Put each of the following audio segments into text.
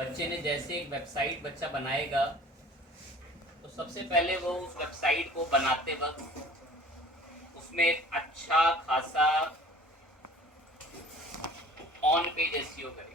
बच्चे ने जैसे एक वेबसाइट बच्चा बनाएगा तो सबसे पहले वो उस वेबसाइट को बनाते वक्त उसमें एक अच्छा खासा ऑन पेज एसईओ करे।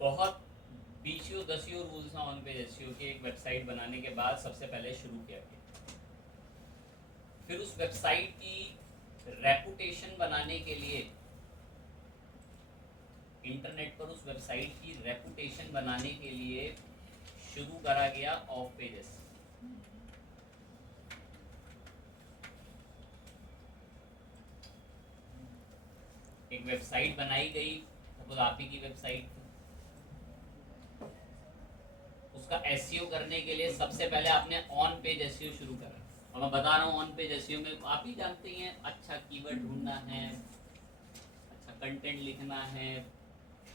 बहुत 20-10 रूल्स हैं ऑन पेज एसईओ के एक वेबसाइट बनाने के बाद सबसे पहले शुरू किया गया। फिर उस वेबसाइट की रेपुटेशन बनाने के लिए इंटरनेट पर उस वेबसाइट की रेपुटेशन बनाने के लिए शुरू करा गया ऑफ पेजेस। एक वेबसाइट बनाई गई, सपोज आप ही की वेबसाइट, उसका एसईओ करने के लिए सबसे पहले आपने ऑन पेज एसईओ शुरू करा। और मैं बता रहा हूँ ऑन पेज एसईओ में आप ही जानते हैं, अच्छा कीवर्ड ढूंढना है, अच्छा कंटेंट लिखना है,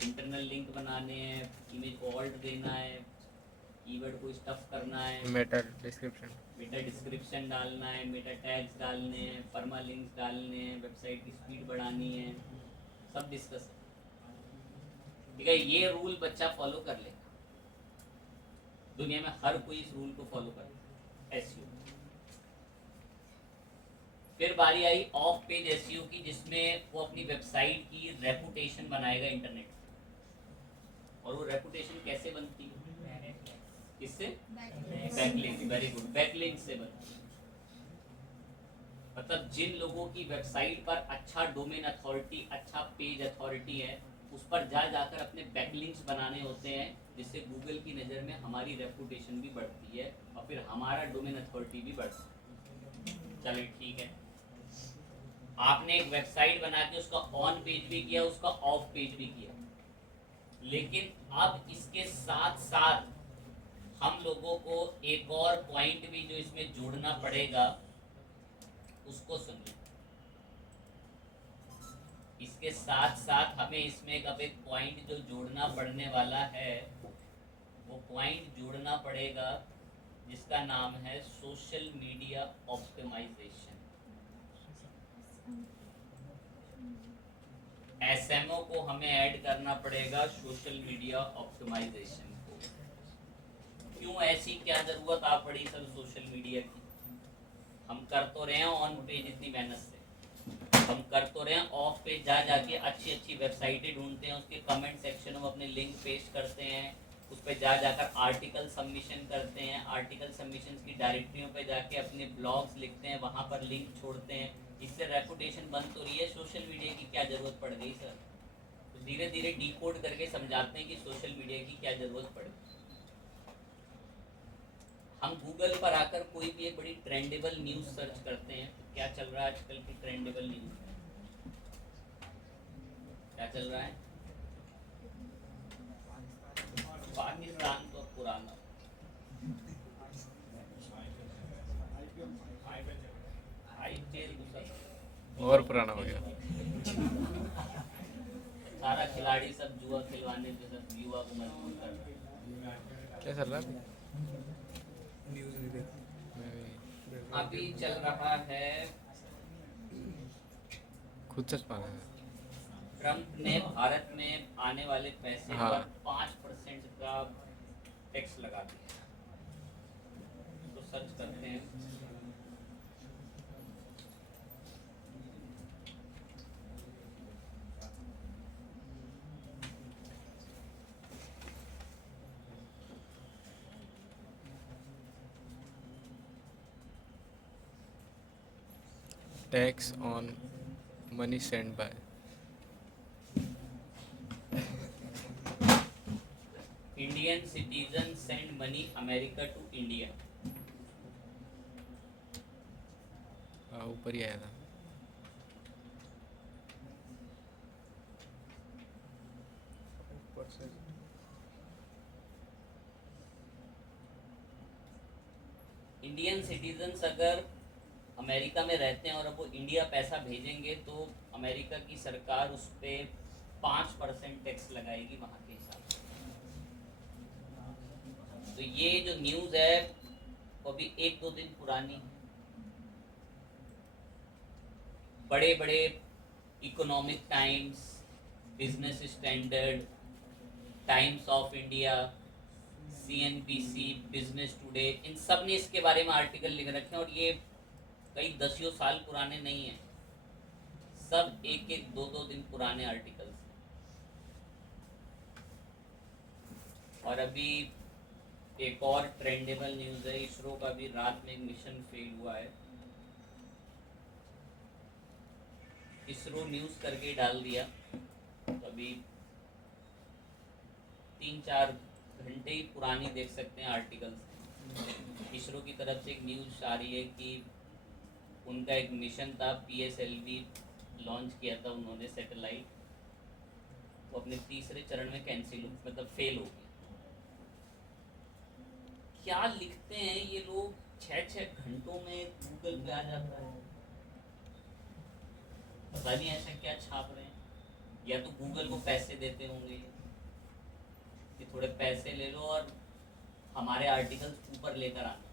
इंटरनल लिंक बनाने हैं, इमेज को ऑल्ट देना है, कीवर्ड को स्टफ करना है, मेटा डिस्क्रिप्शन डालना है, मेटा टैग्स डालने हैं, परमा लिंक्स डालने हैं, वेबसाइट की स्पीड बढ़ानी है, सब डिस्कस है। ठीक है, ये रूल बच्चा फॉलो कर लेगा। दुनिया में हर कोई इस रूल को फॉलो करता है एसईओ। फिर बारी आई ऑफ पेज एसईओ की, जिसमें वो अपनी वेबसाइट की रेपुटेशन बनाएगा इंटरनेट। और वो रेपुटेशन कैसे बनती है? किससे? बैकलिंक। वेरी गुड, बैकलिंक से बनती है। मतलब जिन लोगों की वेबसाइट पर अच्छा डोमेन अथॉरिटी, अच्छा पेज अथॉरिटी है, उस पर जा जाकर अपने बैकलिंक्स बनाने होते हैं, जिससे गूगल की नज़र में हमारी रेपुटेशन भी बढ़ती है और फिर हमारा डोमेन अथॉरिटी भी बढ़ता है। चलिए ठीक है, आपने एक वेबसाइट बना के उसका ऑन पेज भी किया, उसका ऑफ पेज भी किया, लेकिन अब इसके साथ साथ हम लोगों को एक और पॉइंट भी जो इसमें जोड़ना पड़ेगा, उसको सुनिए। इसके साथ साथ हमें इसमें अब एक पॉइंट जो जोड़ना पड़ने वाला है, वो पॉइंट जोड़ना पड़ेगा जिसका नाम है सोशल मीडिया ऑप्टिमाइजेशन। एसएमओ को हमें ऐड करना पड़ेगा सोशल मीडिया ऑप्टिमाइजेशन को। क्यों, ऐसी क्या जरूरत आ पड़ी सर सोशल मीडिया की? हम कर तो रहे हैं ऑन पेज इतनी मेहनत से, हम कर तो रहे हैं ऑफ पेज जा जाके अच्छी अच्छी वेबसाइटें ढूंढते हैं, उसके कमेंट सेक्शन में अपने लिंक पेस्ट करते हैं, उस पर जा जाकर आर्टिकल सबमिशन करते हैं, आर्टिकल सबमिशन की डायरेक्टरियों पे जाके अपने ब्लॉग्स लिखते हैं, वहाँ पर लिंक छोड़ते हैं। इससे रेपुटेशन बन तो रही है, सोशल मीडिया की क्या ज़रूरत पड़ गई सर? तो धीरे धीरे डिकोड करके समझाते हैं कि सोशल मीडिया की क्या ज़रूरत पड़ी। हम गूगल पर आकर कोई भी एक बड़ी ट्रेंडेबल न्यूज़ सर्च करते हैं, तो क्या चल रहा है आजकल की ट्रेंडेबल न्यूज़? क्या चल रहा है? पाकिस्तान तो पुराना, आईपीएल और पुराना हो गया। सारा खिलाड़ी सब जुआ खिलवाने पे सब युवा को मजबूर कर रहा है। क्या चल रहा है? न्यूज़ नहीं देखता अभी चल रहा है, खुद सच पाना है। ट्रम्प ने भारत में आने वाले पैसे हाँ। पर 5% का टैक्स लगा दिया। तो सर्च करते हैं, tax on money send by. Indian citizen send money America to India. ऊपर ही आया था। ऊपर से इंडियन सिटीजन्स अगर अमेरिका में रहते हैं और अब वो इंडिया पैसा भेजेंगे तो अमेरिका की सरकार उस पर 5% टैक्स लगाएगी वहाँ के हिसाब से। तो ये जो न्यूज़ है वो अभी 1-2 दिन पुरानी है। बड़े बड़े Economic Times, Business Standard, Times of India, CNBC, Business Today, इन सब ने इसके बारे में आर्टिकल लिख रखे हैं और ये कई दसियों साल पुराने नहीं हैं, सब 1-1, 2-2 दिन पुराने आर्टिकल्स हैं। और अभी एक और ट्रेंडेबल न्यूज़ है, इसरो का भी रात में एक मिशन फेल हुआ है। इसरो न्यूज़ करके डाल दिया, तो अभी 3-4 घंटे ही पुरानी देख सकते हैं आर्टिकल्स। इसरो की तरफ से एक न्यूज़ आ रही है कि उनका एक मिशन था, PSLV लॉन्च किया था उन्होंने सैटेलाइट, वो अपने तीसरे चरण में कैंसिल मतलब फेल हो गया। क्या लिखते हैं ये लोग, 6-6 घंटों में गूगल पे आ जाता है, पता नहीं ऐसा क्या छाप रहे हैं। या तो गूगल को पैसे देते होंगे कि थोड़े पैसे ले लो और हमारे आर्टिकल्स ऊपर लेकर आना।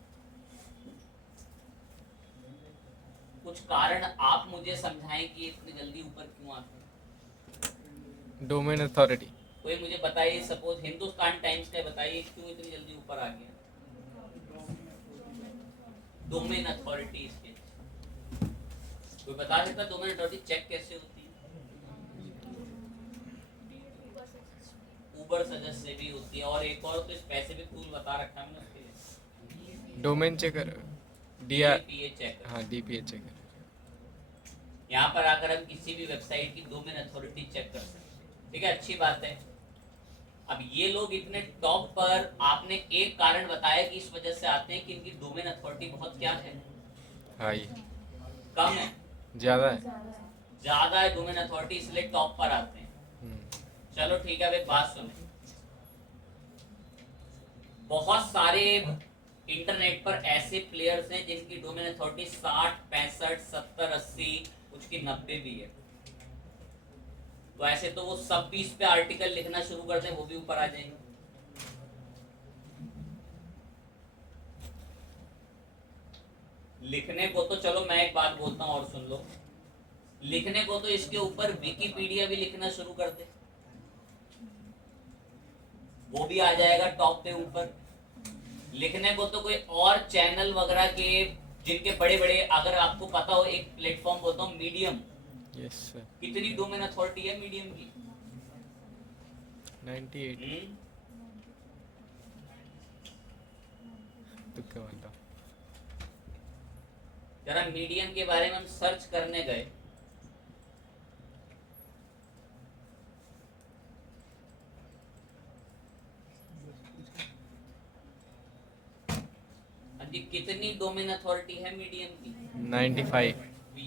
कुछ कारण आप मुझे समझाएं कि इतनी जल्दी ऊपर क्यों आते हैं। Domain authority. कोई मुझे बताइए, सपोज हिंदुस्तान टाइम्स का बताइए क्यों इतनी जल्दी ऊपर आ गया। डोमेन अथॉरिटी इसके कोई बता सकता है डोमेन अथॉरिटी चेक कैसे होती है? ऊबर सजेस्ट से भी होती है और एक और तो स्पेसिफिक टूल बता रखा है मैंने उसके लिए, डोमेन चेकर, डीआर, DPA चेक। हाँ DPA चेकर। यहाँ पर आकर हम किसी भी वेबसाइट की डोमेन अथॉरिटी चेक कर सकते हैं, ठीक है, अच्छी बात है। अब ये लोग इतने टॉप पर, आपने एक कारण बताया कि इस वजह से आते हैं कि इनकी डोमेन अथॉरिटी बहुत क्या है, हाई, कम है, ज़्यादा है। ज्यादा है डोमेन अथॉरिटी, इसलिए टॉप पर आते हैं। चलो ठीक है, अब एक बात सुने, बहुत सारे इंटरनेट पर ऐसे प्लेयर्स हैं जिनकी डोमेन अथॉरिटी 60, 65, 70, 80, कुछ की 90 भी है। तो ऐसे तो वो सब भी इस पे आर्टिकल लिखना शुरू कर दें, वो भी ऊपर आ जाएंगे। लिखने को तो चलो मैं एक बात बोलता हूं और सुन लो, लिखने को तो इसके ऊपर विकिपीडिया भी लिखना शुरू कर दे, वो भी आ जाएगा टॉप पे ऊपर। लिखने को तो कोई और चैनल वगैरह के जिनके बड़े बड़े, अगर आपको पता हो एक प्लेटफॉर्म बोलता हूँ मीडियम, यस सर, कितनी डोमेन अथॉरिटी है मीडियम की? 98। तुक्का मारता। जरा मीडियम के बारे में हम सर्च करने गए, कितनी डोमेन अथॉरिटी है मीडियम की? 95।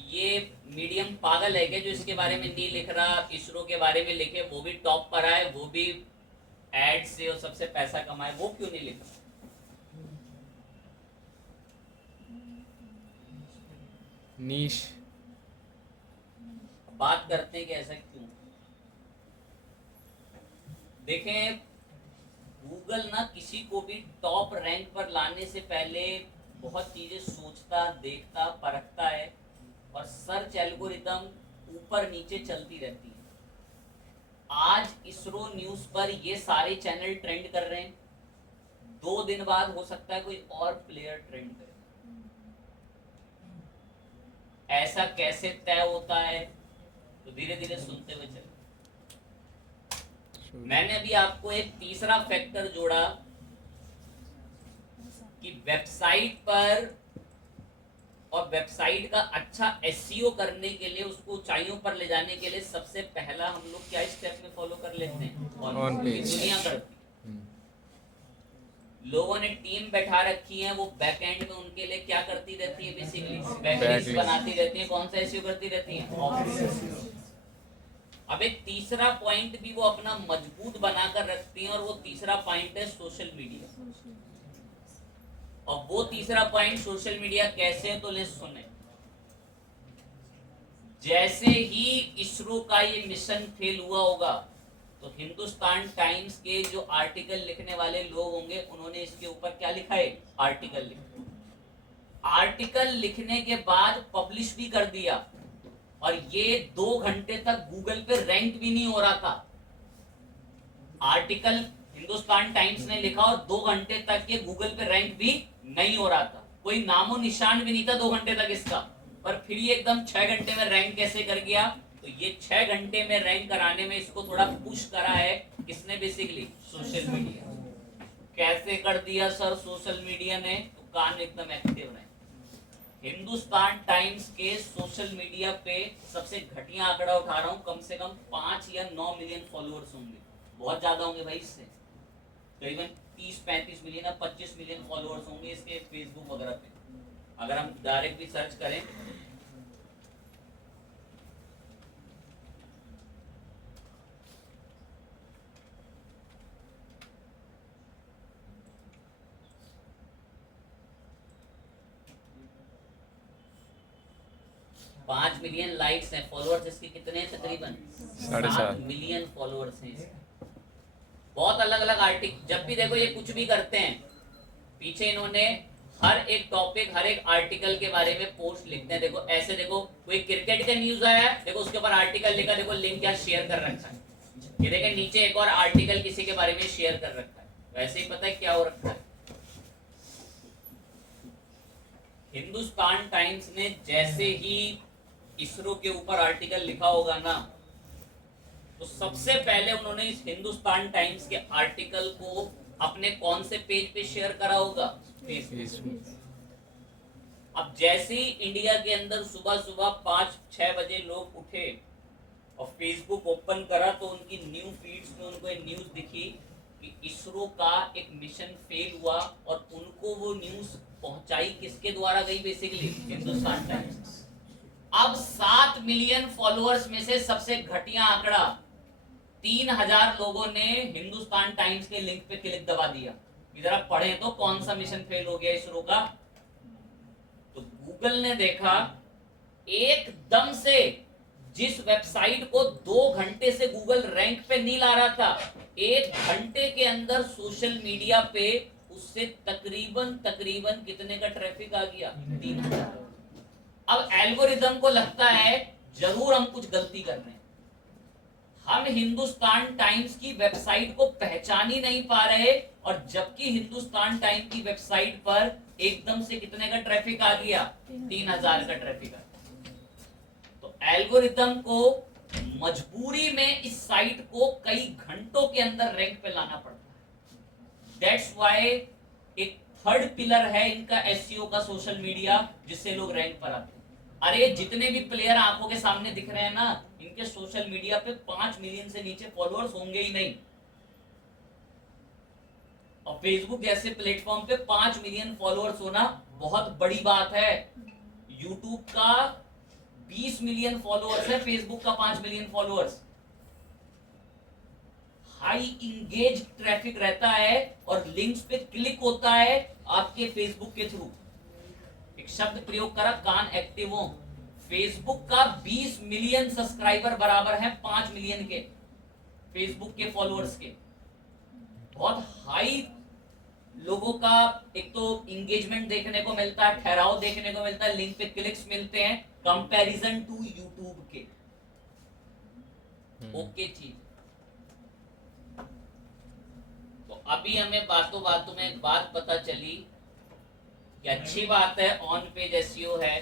ये मीडियम पागल है क्या जो इसके बारे में नहीं लिख रहा? इसरो के बारे में लिखे, वो भी टॉप पर आए, वो भी एड से और सबसे पैसा कमाए, वो क्यों नहीं लिख रहा? नीश। बात करते हैं कि ऐसा क्यों। देखें, गूगल ना किसी को भी टॉप रैंक पर लाने से पहले बहुत चीजें सोचता, देखता, परखता है और सर्च एल्गोरिदम ऊपर नीचे चलती रहती है। आज इसरो न्यूज पर ये सारे चैनल ट्रेंड कर रहे हैं, 2 दिन बाद हो सकता है कोई और प्लेयर ट्रेंड करे। ऐसा कैसे तय होता है? तो धीरे धीरे सुनते हुए चले। मैंने अभी आपको एक तीसरा फैक्टर जोड़ा कि वेबसाइट पर और वेबसाइट का अच्छा एसईओ करने के लिए, उसको ऊंचाइयों पर ले जाने के लिए सबसे पहला हम लोग क्या स्टेप में फॉलो कर लेते हैं? On page. दुनिया करती, लोगों ने टीम बैठा रखी है, वो बैक एंड में उनके लिए क्या करती रहती है? बेसिकली बैकलिस्ट बनाती रहती है। कौन सा एसईओ करती रहती है? अब एक तीसरा पॉइंट भी वो अपना मजबूत बनाकर रखती हैं और वो तीसरा पॉइंट है सोशल मीडिया। और वो तीसरा पॉइंट सोशल मीडिया कैसे है, तो ले सुने। जैसे ही इसरो का ये मिशन फेल हुआ होगा तो हिंदुस्तान टाइम्स के जो आर्टिकल लिखने वाले लोग होंगे उन्होंने इसके ऊपर क्या लिखा है, आर्टिकल लिखा। आर्टिकल लिखने के बाद पब्लिश भी कर दिया और ये 2 घंटे तक गूगल पे रैंक भी नहीं हो रहा था। आर्टिकल हिंदुस्तान टाइम्स ने लिखा और 2 घंटे तक ये गूगल पे रैंक भी नहीं हो रहा था, कोई नामो निशान भी नहीं था 2 घंटे तक इसका, पर फिर ये एकदम 6 घंटे में रैंक कैसे कर गया। तो ये 6 घंटे में रैंक कराने में इसको थोड़ा पुश करा है किसने, बेसिकली सोशल मीडिया। कैसे कर दिया सर सोशल मीडिया ने, तो कान एकदम एक्टिव रहे। हिंदुस्तान टाइम्स के सोशल मीडिया पे सबसे घटिया आंकड़ा उठा रहा हूं, कम से कम 5 या 9 मिलियन फॉलोअर्स होंगे, बहुत ज्यादा होंगे भाई, इससे करीबन 30-35 मिलियन या 25 मिलियन फॉलोअर्स होंगे इसके फेसबुक वगैरह पे, अगर हम डायरेक्ट भी सर्च करें। पांच मिलियन लाइक्स हैं, फॉलोअर्स इसके कितने हैं, तकरीबन 7 मिलियन फॉलोअर्स हैं इसके। बहुत अलग अलग आर्टिकल, जब भी देखो ये कुछ भी करते हैं पीछे इन्होंने हर एक टॉपिक, हर एक आर्टिकल के बारे में पोस्ट लिखते हैं। देखो ऐसे, देखो कोई क्रिकेट का न्यूज आया है, देखो उसके ऊपर आर्टिकल लिखा, देखो लिंक क्या शेयर कर रखा है, ये देखें नीचे एक और आर्टिकल किसी के बारे में शेयर कर रखा है। वैसे ही पता है क्या हो रखा है, हिंदुस्तान टाइम्स ने जैसे ही इसरो के ऊपर आर्टिकल लिखा होगा ना, तो सबसे पहले उन्होंने इस हिंदुस्तान टाइम्स के आर्टिकल को अपने कौन से पेज पे शेयर करा होगा, फेसबुक। अब जैसे ही इंडिया के अंदर सुबह सुबह 5-6 बजे लोग उठे और फेसबुक ओपन करा तो उनकी न्यू फीड्स में उनको एक न्यूज दिखी कि इसरो का एक मिशन फेल हुआ, और उनको वो न्यूज पहुंचाई किसके द्वारा गई, बेसिकली हिंदुस्तान टाइम्स। अब 7 मिलियन फॉलोअर्स में से सबसे घटिया आंकड़ा 3000 लोगों ने हिंदुस्तान टाइम्स के लिंक पे क्लिक दबा दिया। इधर आप पढ़ें तो कौन सा मिशन फेल हो गया इसरो का, तो गूगल ने देखा एकदम से जिस वेबसाइट को 2 घंटे से गूगल रैंक पे नहीं ला रहा था, 1 घंटे के अंदर सोशल मीडिया पे उससे तकरीबन कितने का ट्रैफिक आ गया, 3000। अब एल्गोरिदम को लगता है जरूर हम कुछ गलती कर रहे हैं, हम हिंदुस्तान टाइम्स की वेबसाइट को पहचान ही नहीं पा रहे, और जबकि हिंदुस्तान टाइम्स की वेबसाइट पर एकदम से कितने का ट्रैफिक आ गया, 3000 का ट्रैफिक आ गया। तो एल्गोरिदम को मजबूरी में इस साइट को कई घंटों के अंदर रैंक पे लाना पड़ता है। दैट्स व्हाई एक थर्ड पिलर है इनका एसईओ का, सोशल मीडिया, जिससे लोग रैंक पर आते हैं। अरे जितने भी प्लेयर आंखों के सामने दिख रहे हैं ना, इनके सोशल मीडिया पे 5 मिलियन से नीचे फॉलोअर्स होंगे ही नहीं, और फेसबुक जैसे प्लेटफॉर्म पे 5 मिलियन फॉलोअर्स होना बहुत बड़ी बात है। यूट्यूब का 20 मिलियन फॉलोअर्स है, फेसबुक का 5 million followers. High engage traffic रहता है और लिंक्स पे क्लिक होता है आपके फेसबुक के थ्रू। एक शब्द प्रयोग करा, कान एक्टिव हो। फेसबुक का 20 मिलियन सब्सक्राइबर बराबर है 5 मिलियन के फेसबुक के फॉलोअर्स के। बहुत हाई लोगों का एक तो इंगेजमेंट देखने को मिलता है, ठहराव देखने को मिलता है, लिंक पे क्लिक्स मिलते हैं कंपैरिजन टू यूट्यूब के। ओके चीज। तो अभी हमें बातों बातों में एक बात पता चली कि अच्छी बात है ऑन पेज एसईओ है,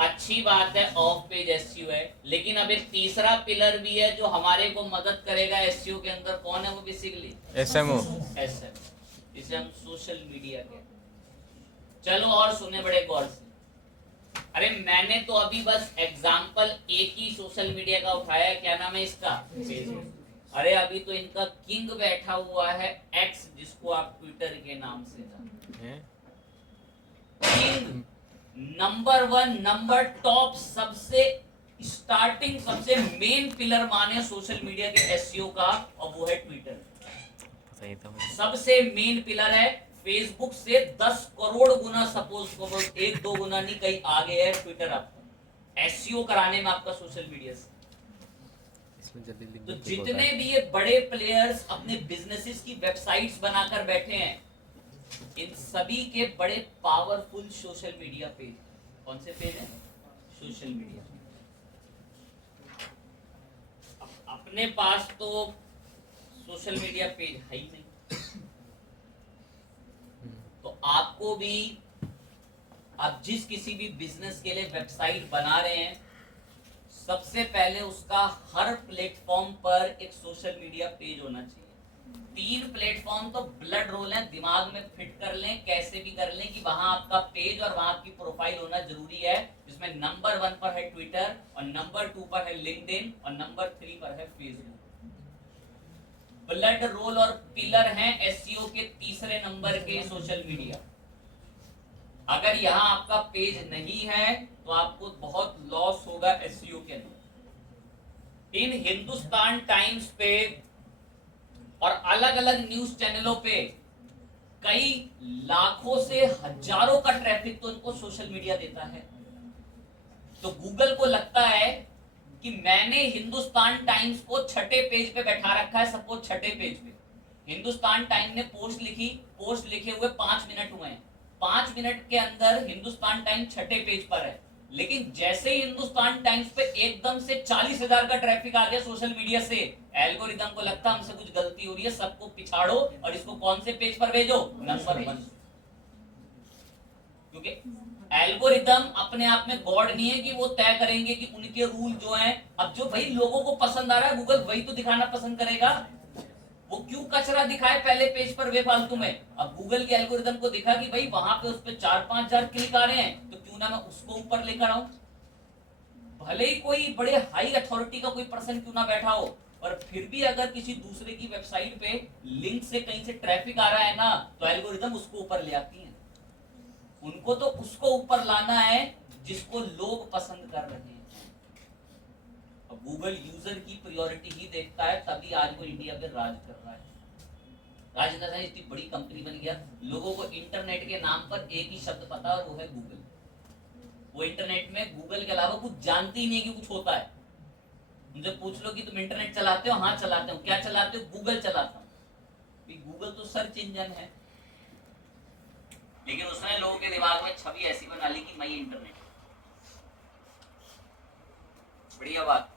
अच्छी बात है ऑफ पेज एसईओ है, लेकिन अब एक तीसरा पिलर भी है जो हमारे को मदद करेगा एसईओ के अंदर। कौन है वो? Basically SMO. इसे हम सोशल मीडिया कहते हैं। चलो और सुने बड़े गौर से। अरे मैंने तो अभी बस एग्जांपल एक ही सोशल मीडिया का उठाया, क्या नाम है इसका? फेसबुक। अरे अभी तो इनका किंग बैठा हुआ है एक्स, जिसको आप ट्विटर के नाम से जानते हैं। किंग, नंबर 1, नंबर टॉप, सबसे स्टार्टिंग, सबसे मेन पिलर माने सोशल मीडिया के एसईओ का, और वो है ट्विटर। सबसे मेन पिलर है फेसबुक से 10 करोड़ गुना, सपोज को 1-2 गुना नहीं, कहीं आगे है ट्विटर आपका एसईओ कराने में आपका सोशल मीडिया से। इसमें जल्दी लिख तो देते जितने होता है। भी ये बड़े प्लेयर्स अपने बिजनेसेस की वेबसाइट्स बनाकर बैठे हैं, इन सभी के बड़े पावरफुल सोशल मीडिया पेज। कौन से पेज हैं? Social media. अपने पास तो सोशल मीडिया पेज है ही नहीं, तो आपको भी, आप जिस किसी भी बिजनेस के लिए वेबसाइट बना रहे हैं, सबसे पहले उसका हर प्लेटफॉर्म पर एक सोशल मीडिया पेज होना चाहिए। 3 प्लेटफॉर्म तो ब्लड रोल है, दिमाग में फिट कर लें, कैसे भी कर लें कि वहां आपका पेज और वहां आपकी प्रोफाइल होना जरूरी है, जिसमें नंबर 1 पर है ट्विटर, और नंबर 2 पर है लिंक्डइन, और नंबर 3 पर है फेसबुक। ब्लड रोल और पिलर हैं एसईओ के तीसरे नंबर के सोशल मीडिया। अगर यहाँ आपका पेज नहीं है तो आपको बहुत लॉस होगा एसईओ के अंदर। इन हिंदुस्तान टाइम्स पे और अलग अलग न्यूज चैनलों पे कई लाखों से हजारों का ट्रैफिक तो इनको सोशल मीडिया देता है। तो गूगल को लगता है कि मैंने हिंदुस्तान टाइम्स को 6ठे पेज पे बैठा रखा है, सपोज 6ठे पेज पे हिंदुस्तान टाइम्स ने पोस्ट लिखी, पोस्ट लिखे हुए 5 मिनट हुए हैं, 5 मिनट के अंदर हिंदुस्तान टाइम्स 6ठे पेज पर है, लेकिन जैसे ही हिंदुस्तान टाइम्स पे एकदम से 40,000 का ट्रैफिक आ गया सोशल मीडिया से, एल्गोरिदम को लगता है हमसे कुछ गलती हो रही है, सबको पिछाड़ो और इसको कौन से पेज पर भेजो? नंबर 1। क्योंकि एल्गोरिदम अपने आप में गॉड नहीं है कि वो तय करेंगे कि उनके रूल जो हैं, अब जो भाई लोगों को पसंद आ रहा है गूगल वही तो दिखाना पसंद करेगा। वो क्यों कचरा दिखाए पहले पेज पर बेफालतू में? अब गूगल के एल्गोरिदम को देखा कि भाई वहां पे उस पे 4-5 हजार क्लिक आ रहे हैं, तो क्यों ना मैं उसको ऊपर लेकर आऊं, भले ही कोई बड़े हाई अथॉरिटी का कोई पर्सन क्यों ना बैठा हो, पर फिर भी अगर किसी दूसरे की वेबसाइट पे लिंक से कहीं से ट्रैफिक आ रहा है ना, तो एल्गोरिदम उसको ऊपर ले आती है। उनको तो उसको ऊपर लाना है जिसको लोग पसंद कर रहे हैं। अब गूगल यूजर की प्रायोरिटी ही देखता है, तभी आज वो इंडिया पे राज कर रहा है। राजेंद्र साहब इतनी बड़ी कंपनी बन गया, लोगों को इंटरनेट के नाम पर एक ही शब्द पता है और वो है गूगल। वो इंटरनेट में गूगल के अलावा कुछ जानते ही नहीं कि कुछ होता है। उनसे पूछ लो कि तुम इंटरनेट चलाते हो? हाँ चलाते हो। क्या चलाते हो? गूगल चलाता हूँ। गूगल तो सर्च इंजन है, लेकिन उसने लोगों के दिमाग में छवि ऐसी बना ली कि मैं इंटरनेट। बढ़िया बात।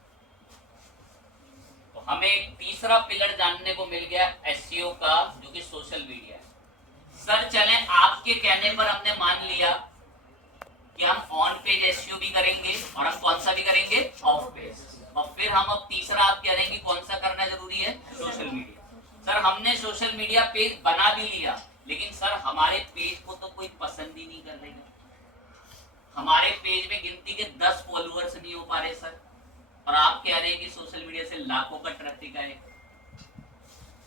तो हमें एक तीसरा पिलर जानने को मिल गया एसईओ का, जो कि सोशल मीडिया है। सर चले आपके कहने पर हमने मान लिया कि हम ऑन पेज एसईओ भी करेंगे और हम कौन सा भी करेंगे? Of page. और फिर हम अब तीसरा आप कह रहे हैं कि कौन सा करना जरूरी है? Social media. सर हमने सोशल मीडिया पेज बना भी लिया, लेकिन सर हमारे पेज को तो कोई पसंद ही नहीं कर रहा। हमारे पेज में गिनती के 10 फॉलोअर्स नहीं हो पा रहे सर, और आप कह रहे हैं कि सोशल मीडिया से लाखों का ट्रैफिक आए।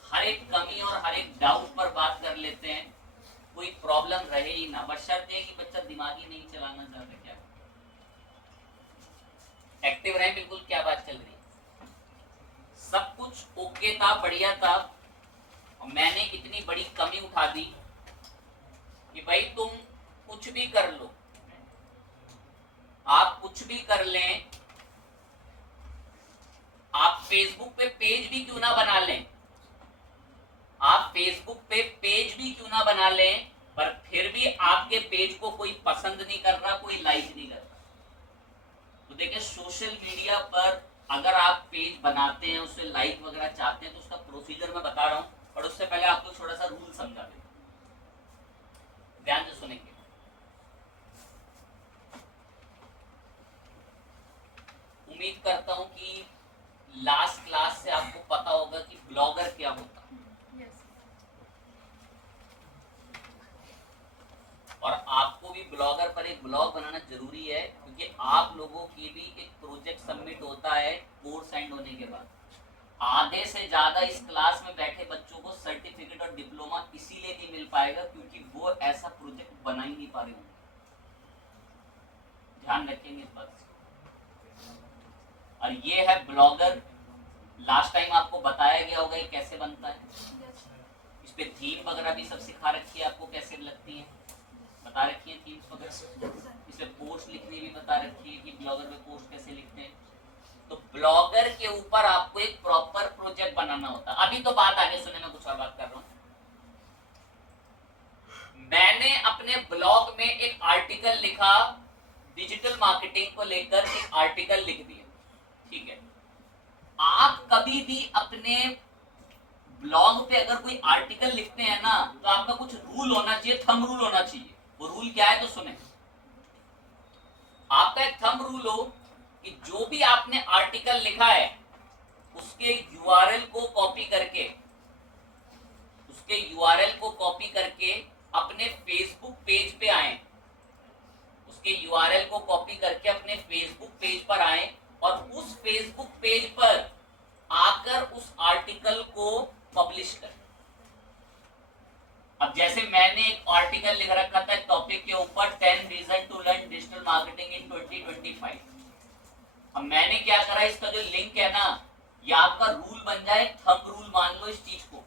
हर एक कमी और हर एक डाउट पर बात कर लेते हैं, कोई प्रॉब्लम रहे ही ना, बशर्ते कि बच्चा दिमाग ही नहीं चलाना चाहता। क्या एक्टिव रहे बिल्कुल। क्या बात चल रही है? सब कुछ ओके था, बढ़िया था, और मैंने इतनी बड़ी कमी उठा दी कि भाई तुम कुछ भी कर लो, आप कुछ भी कर लें, आप फेसबुक पे पेज भी क्यों ना बना लें, आप फेसबुक पे पेज भी क्यों ना बना लें, पर फिर भी आपके पेज को कोई पसंद नहीं कर रहा, कोई लाइक नहीं कर रहा। तो देखिए सोशल मीडिया पर अगर आप पेज बनाते हैं, उससे लाइक वगैरह चाहते हैं, तो उसका प्रोसीजर मैं बता रहा हूं, और उससे पहले आपको थोड़ा सा रूल समझा दें, ध्यान से सुनेंगे। उम्मीद करता हूं कि लास्ट क्लास से आपको पता होगा कि ब्लॉगर क्या होता है। और आपको भी ब्लॉगर पर एक ब्लॉग बनाना जरूरी है, क्योंकि आप लोगों की भी एक प्रोजेक्ट सबमिट होता है कोर्स एंड होने के बाद। आधे से ज्यादा इस क्लास में बैठे बच्चों को सर्टिफिकेट और डिप्लोमा इसीलिए नहीं मिल पाएगा क्योंकि वो ऐसा प्रोजेक्ट बना ही नहीं पा रहे होंगे। ध्यान रखेंगे इस बात से। और ये है ब्लॉगर। लास्ट टाइम आपको बताया गया होगा ये कैसे बनता है, इस पे थीम वगैरह भी सब सिखा रखी है आपको कैसे बता रखी है थीम्स वगैरह, इसमें पोस्ट लिखनी भी बता रखी है कि ब्लॉगर में पोस्ट कैसे लिखते हैं। तो ब्लॉगर के ऊपर आपको एक प्रॉपर प्रोजेक्ट बनाना होता है। अभी तो बात आगे सुने, मैं कुछ और बात कर रहा हूँ। मैंने अपने ब्लॉग में एक आर्टिकल लिखा, डिजिटल मार्केटिंग को लेकर एक आर्टिकल लिख दिया, ठीक है। आप कभी भी अपने ब्लॉग पे अगर कोई आर्टिकल लिखते हैं ना, तो आपका कुछ रूल होना चाहिए, थंब रूल होना चाहिए। वो रूल क्या है तो सुने। आपका एक थंब रूल हो कि जो भी आपने आर्टिकल लिखा है उसके यूआरएल को कॉपी करके, अपने फेसबुक पेज पे आए, उसके यूआरएल को कॉपी करके अपने फेसबुक पेज पर आए और उस फेसबुक पेज पर आकर उस आर्टिकल को पब्लिश करें। अब जैसे मैंने एक आर्टिकल लिख रखा था टॉपिक के ऊपर 10 reason to learn digital marketing in 2025। अब मैंने क्या करा, इसका जो लिंक है ना, ये आपका रूल बन जाए, थंब रूल मान लो इस चीज को।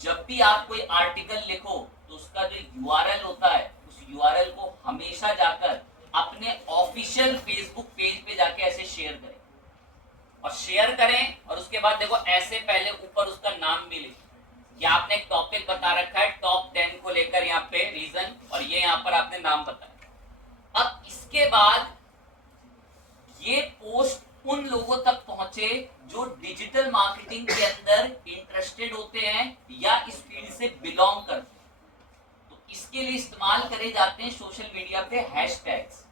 जब भी आप कोई आर्टिकल लिखो तो उसका जो यूआरएल होता है, उस यूआरएल को हमेशा जाकर अपने ऑफिशियल फेसबुक पेज पे जाके ऐसे शेयर करें, और शेयर करें और उसके बाद देखो ऐसे पहले ऊपर उसका नाम भी लिखें। या आपने एक टॉपिक बता रखा है टॉप 10 को लेकर यहाँ पे रीजन, और ये यहाँ पर आपने नाम बताया। अब इसके बाद ये पोस्ट उन लोगों तक पहुंचे जो डिजिटल मार्केटिंग के अंदर इंटरेस्टेड होते हैं या इस फील्ड से बिलोंग करते हैं। तो इसके लिए इस्तेमाल करे जाते हैं सोशल मीडिया पे हैशटैग्स।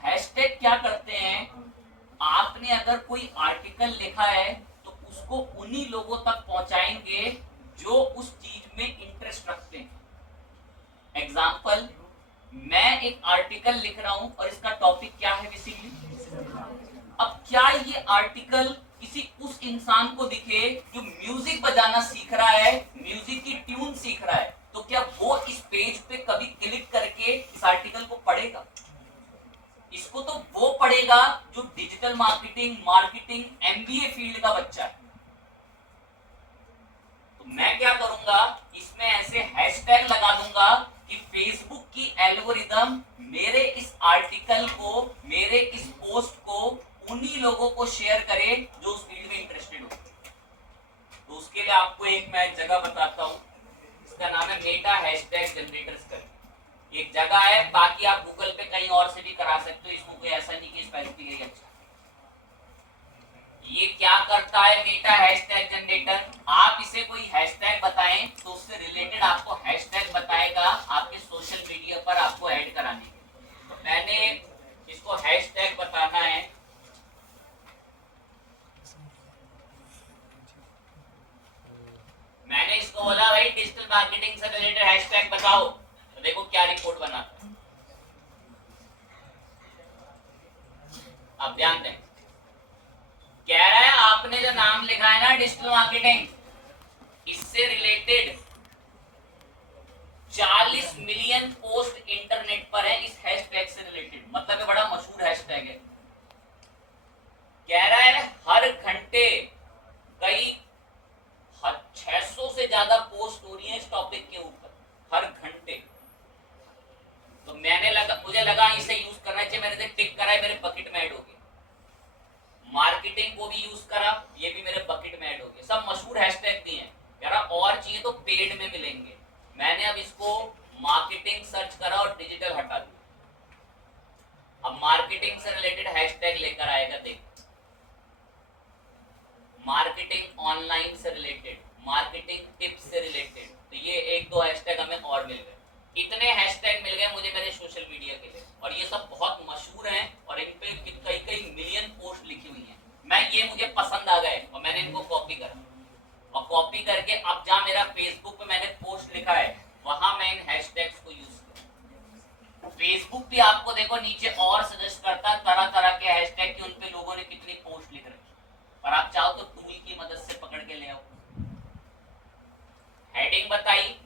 हैशटैग क्या करते हैं, आपने अगर कोई आर्टिकल लिखा है तो उसको उन्हीं लोगों तक पहुंचाएंगे जो उस चीज में इंटरेस्ट रखते हैं। एग्जाम्पल, मैं एक आर्टिकल लिख रहा हूं और इसका टॉपिक क्या है बेसिकली। अब क्या ये आर्टिकल किसी उस इंसान को दिखे जो म्यूजिक बजाना सीख रहा है, म्यूजिक की ट्यून सीख रहा है, तो क्या वो इस पेज पे कभी क्लिक करके इस आर्टिकल को पढ़ेगा? इसको तो वो पढ़ेगा जो डिजिटल मार्केटिंग एमबीए फील्ड का बच्चा है। तो मैं क्या करूंगा, इसमें ऐसे हैशटैग लगा दूंगा कि फेसबुक की एल्गोरिदम मेरे इस आर्टिकल को, मेरे इस पोस्ट को उन्हीं लोगों को शेयर करे जो उस फील्ड में इंटरेस्टेड हो। तो उसके लिए आपको एक मैं जगह बताता हूं, इसका नाम है मेटा हैशटैग जनरेटर्स कर एक जगह है। बाकी आप गूगल पे कहीं और से भी करा सकते हो, इसको कोई ऐसा नहीं कि स्पेसिफिकली अच्छा। ये क्या करता है मेटा हैशटैग जनरेटर, आप इसे कोई हैशटैग बताएं तो उससे रिलेटेड आपको हैशटैग बताएगा आपके सोशल मीडिया पर आपको ऐड कराने के। तो मैंने इसको हैशटैग बताना है, मैंने इसको बोला भाई डिजिटल मार्केटिंग से रिलेटेड हैशटैग बताओ, तो देखो क्या रिपोर्ट बनाता है। अब ध्यान दें, कह रहा है आपने जो नाम लिखा है ना डिजिटल मार्केटिंग, इससे रिलेटेड 40 मिलियन पोस्ट इंटरनेट पर है इस हैशटैग से रिलेटेड। मतलब ये बड़ा मशहूर हैशटैग है। कह रहा है हर घंटे कई 600 से ज्यादा पोस्ट हो रही है इस टॉपिक के ऊपर, हर घंटे। तो मुझे लगा इसे यूज करना चाहिए, मैंने टिक करा है, मेरे बकेट में ऐड हो गया। मार्केटिंग को भी यूज करा, ये भी मेरे बकेट में ऐड हो गया। सब मशहूर हैशटैग दिए हैं, यार और चाहिए तो पेड में मिलेंगे। मैंने अब इसको मार्केटिंग सर्च करा और डिजिटल हटा दिया। अब मार्केटिंग से रिलेटेड हैशटैग लेकर आएगा, देख मार्केटिंग ऑनलाइन से रिलेटेड, मार्केटिंग टिप्स से रिलेटेड। तो ये एक दो हैशटैग हमें और मिल गए। इतने हैशटैग मिल गए मुझे मेरे सोशल मीडिया के लिए, और ये सब बहुत मशहूर हैं और इन पे कई मिलियन पोस्ट लिखी हुई हैं। ये मुझे पसंद आ गए और मैंने इनको कॉपी करा, और कॉपी करके अब जहाँ मेरा फेसबुक पे मैंने पोस्ट लिखा है वहां मैं इन हैशटैग्स को यूज करूं। फेसबुक भी आपको देखो नीचे और सजेस्ट करता है तरह तरह के हैशटैग कि उन पे लोगों ने कितनी पोस्ट लिख रखी, और आप चाहो तो टूल की मदद से पकड़ के ले आओ। हेडिंग बताई,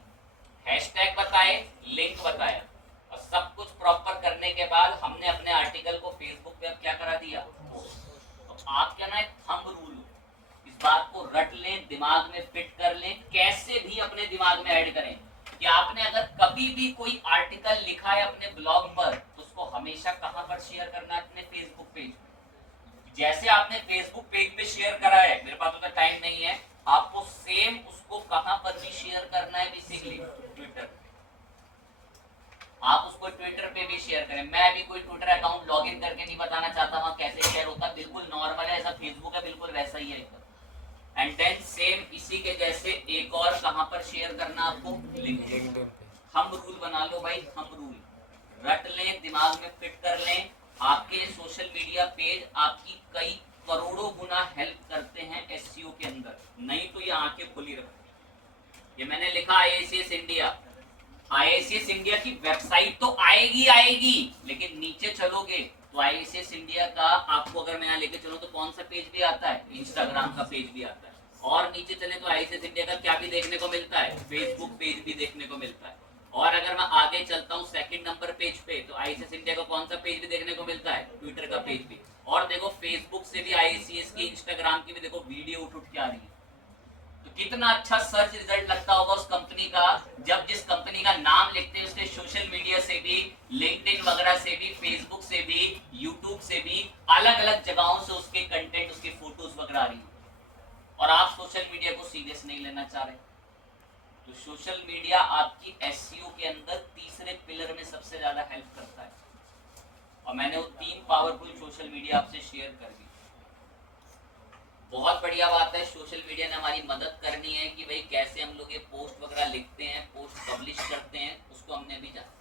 हैशटैग बताए, लिंक बताया, और सब कुछ प्रॉपर करने के बाद हमने अपने आर्टिकल को फेसबुक पे अब क्या करा दिया, तो आप क्या ना एक थंब रूल, इस बात को रट लें, दिमाग में फिट कर लें, कैसे भी अपने दिमाग में ऐड करें कि आपने अगर कभी भी कोई आर्टिकल लिखा है अपने ब्लॉग पर तो उसको हमेशा कहां पर शेयर करना है? अपने फेसबुक पेज पे। जैसे आपने फेसबुक पेज पे शेयर करा है, मेरे पास उतना टाइम नहीं है, आपको सेम उसको कहां पर भी शेयर करना है? Basically Twitter. आप उसको ट्विटर पे भी शेयर करें। मैं अभी कोई ट्विटर अकाउंट लॉगिन करके नहीं बताना चाहता वहां कैसे शेयर होता है, बिल्कुल नॉर्मल है, ऐसा फेसबुक है बिल्कुल वैसा ही है। एंड देन सेम इसी के जैसे एक और कहां पर शेयर करना आपको? लिंक्डइन पे। हम रूल बना लो भाई, हम रूल रट लें, दिमाग में फिट कर लें। आपके सोशल मीडिया पेज आपकी कई करोड़ों गुना हेल्प करते हैं एसईओ के अंदर, नहीं तो ये आंखें खुली रखें। ये मैंने लिखा आईएसीएस इंडिया। आईएसीएस इंडिया की वेबसाइट तो आएगी आएगी, लेकिन नीचे चलोगे तो आईएसीएस इंडिया का आपको अगर मैं यहाँ लेके चलूं तो कौन सा पेज भी आता है? इंस्टाग्राम का पेज भी आता है। और नीचे चले तो आईएसीएस इंडिया का क्या भी देखने को मिलता है? फेसबुक पेज भी देखने को मिलता है। और अगर मैं आगे चलता हूँ सेकंड नंबर पेज पे तो आईएसीएस इंडिया का कौन सा पेज भी देखने को मिलता है? ट्विटर का पेज भी। और देखो फेसबुक से भी आईएसीएस की, इंस्टाग्राम की भी देखो वीडियो उठ के आ रही है। तो कितना अच्छा सर्च रिजल्ट लगता होगा उस कंपनी का, जब जिस कंपनी का नाम लिखते हैं उसके सोशल मीडिया से भी, लिंक्डइन वगैरह से भी, फेसबुक से भी, यूट्यूब से भी, अलग अलग जगहों से उसके कंटेंट, उसके फोटोज वगैरह आ रही है। और आप सोशल मीडिया को सीरियस नहीं लेना चाह रहे। तो सोशल मीडिया आपकी एसईओ के अंदर तीसरे पिलर में सबसे ज्यादा हेल्प करता है। और मैंने वो 3 पावरफुल सोशल मीडिया आपसे शेयर कर दी। बहुत बढ़िया बात है, सोशल मीडिया ने हमारी मदद करनी है कि भाई कैसे हम लोग ये पोस्ट वगैरह लिखते हैं, पोस्ट पब्लिश करते हैं, उसको हमने भी जाना।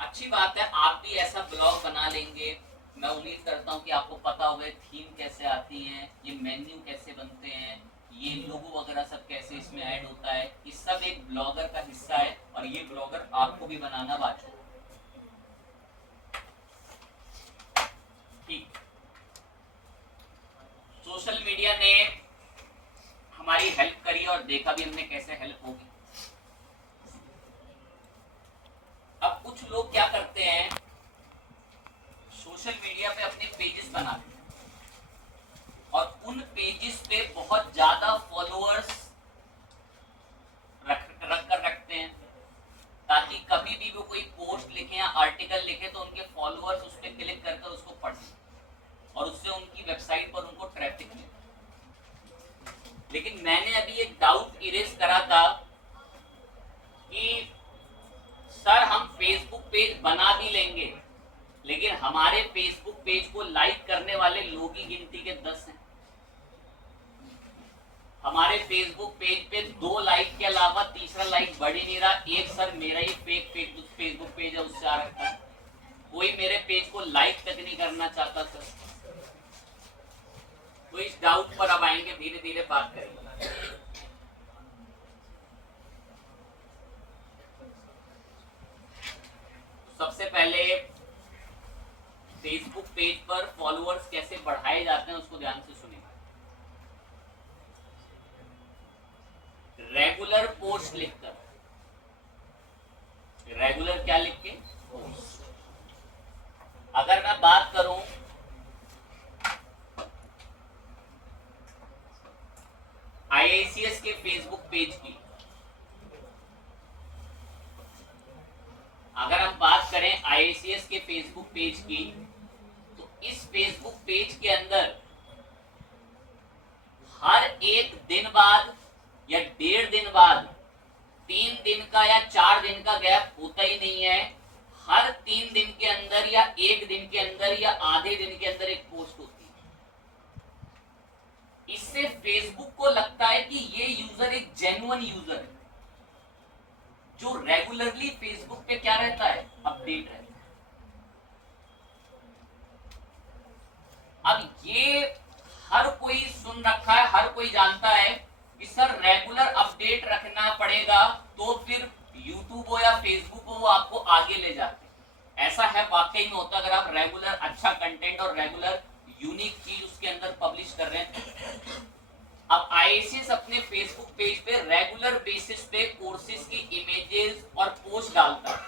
अच्छी बात है, आप भी ऐसा ब्लॉग बना लेंगे। मैं उम्मीद करता हूँ कि आपको पता होगा थीम कैसे आती है, ये मेन्यू कैसे बनते हैं, ये लोगो वगैरह सब कैसे इसमें ऐड होता है। ये सब एक ब्लॉगर का हिस्सा है और ये ब्लॉगर आपको भी बनाना बाकी। ठीक, सोशल मीडिया ने हमारी हेल्प करी और देखा भी हमने कैसे हेल्प होगी। अब कुछ लोग क्या करते हैं, सोशल मीडिया पे अपने पेजेस बनाते हैं और उन पेजेस पे बहुत ज्यादा फॉलोअर्स रख कर रखते हैं, ताकि कभी भी वो कोई पोस्ट लिखे या आर्टिकल लिखे तो उनके फॉलोअर्स उस पर क्लिक करके उसको पढ़ और उससे उनकी वेबसाइट पर उनको ट्रैफिक मिले। लेकिन मैंने अभी एक डाउट इरेज करा था कि सर हम फेसबुक पेज बना भी लेंगे, लेकिन हमारे फेसबुक पेज को लाइक करने वाले लोग ही गिनती के 10 हैं। हमारे फेसबुक पेज पे 2 लाइक के अलावा तीसरा लाइक बढ़ ही नहीं रहा। एक सर मेरा ही फेक फेसबुक पेज है, उससे आ रखा है, कोई मेरे पेज को लाइक तक नहीं करना चाहता सर। तो इस डाउट पर अब आएंगे, धीरे धीरे बात करेंगे। सबसे पहले फेसबुक पेज पर फॉलोअर्स कैसे बढ़ाए जाते हैं उसको ध्यान से सुनिए। रेगुलर पोस्ट लिखकर, रेगुलर क्या लिख के? पोस्ट। अगर मैं बात करूं आईएसीएस के फेसबुक पेज की, अगर हम बात करें आईएसीएस के फेसबुक पेज की, तो इस फेसबुक पेज के अंदर हर एक दिन बाद या 1.5 दिन बाद, 3 दिन का या 4 दिन का गैप होता ही नहीं है। हर 3 दिन के अंदर या 1 दिन के अंदर या आधे दिन के अंदर एक पोस्ट होती है। इससे फेसबुक को लगता है कि ये यूजर एक जेन्युइन यूजर है, जो रेगुलरली फेसबुक पे क्या रहता है? अपडेट रहता है। अब ये हर कोई सुन रखा है, हर कोई जानता है कि सर रेगुलर अपडेट रखना पड़ेगा, तो फिर यूट्यूब हो या फेसबुक हो वो आपको आगे ले जाते हैं। ऐसा है, वाकई में होता है। अगर आप रेगुलर अच्छा कंटेंट और रेगुलर यूनिक चीज उसके अंदर पब्लिश कर रहे हैं। अब आईएसीएस अपने फेसबुक पेज पे रेगुलर बेसिस पे कोर्सेज की इमेजेस और पोस्ट डालता है,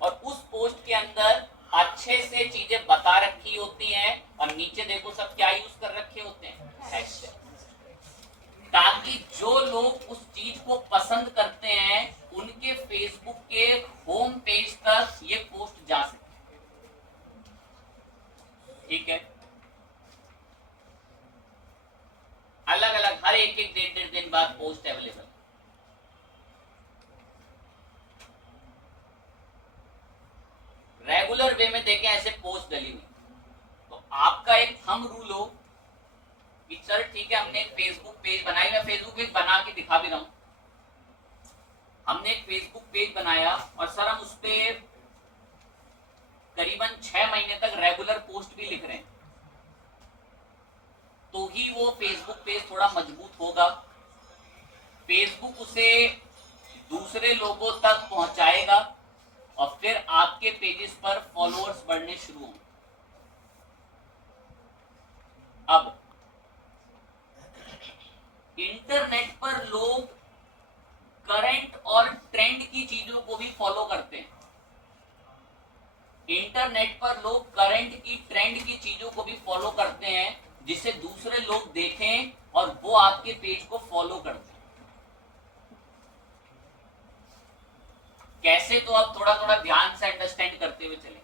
और उस पोस्ट के अंदर अच्छे से चीजें बता रखी होती हैं, और नीचे देखो सब क्या यूज कर रखे होते हैं? हैशटैग। ताकि जो लोग उस चीज को पसंद करते हैं ठीक है, हमने एक फेसबुक पेज बनाई, मैं फेसबुक पेज बना के दिखा भी रहा हूं। हमने एक फेसबुक पेज बनाया और सर हम उस पे करीबन 6 महीने तक रेगुलर पोस्ट भी लिख रहे हैं, तो ही वो फेसबुक पेज थोड़ा मजबूत होगा, फेसबुक उसे दूसरे लोगों तक पहुंचाएगा और फिर आपके पेजेस पर फॉलोअर्स बढ़ने शुरू होंगे। अब इंटरनेट पर लोग करंट और ट्रेंड की चीजों को भी फॉलो करते हैं। इंटरनेट पर लोग करंट की, ट्रेंड की चीजों को भी फॉलो करते हैं, जिसे दूसरे लोग देखें और वो आपके पेज को फॉलो करते हैं। कैसे, तो आप थोड़ा थोड़ा ध्यान से अंडरस्टैंड करते हुए चलें।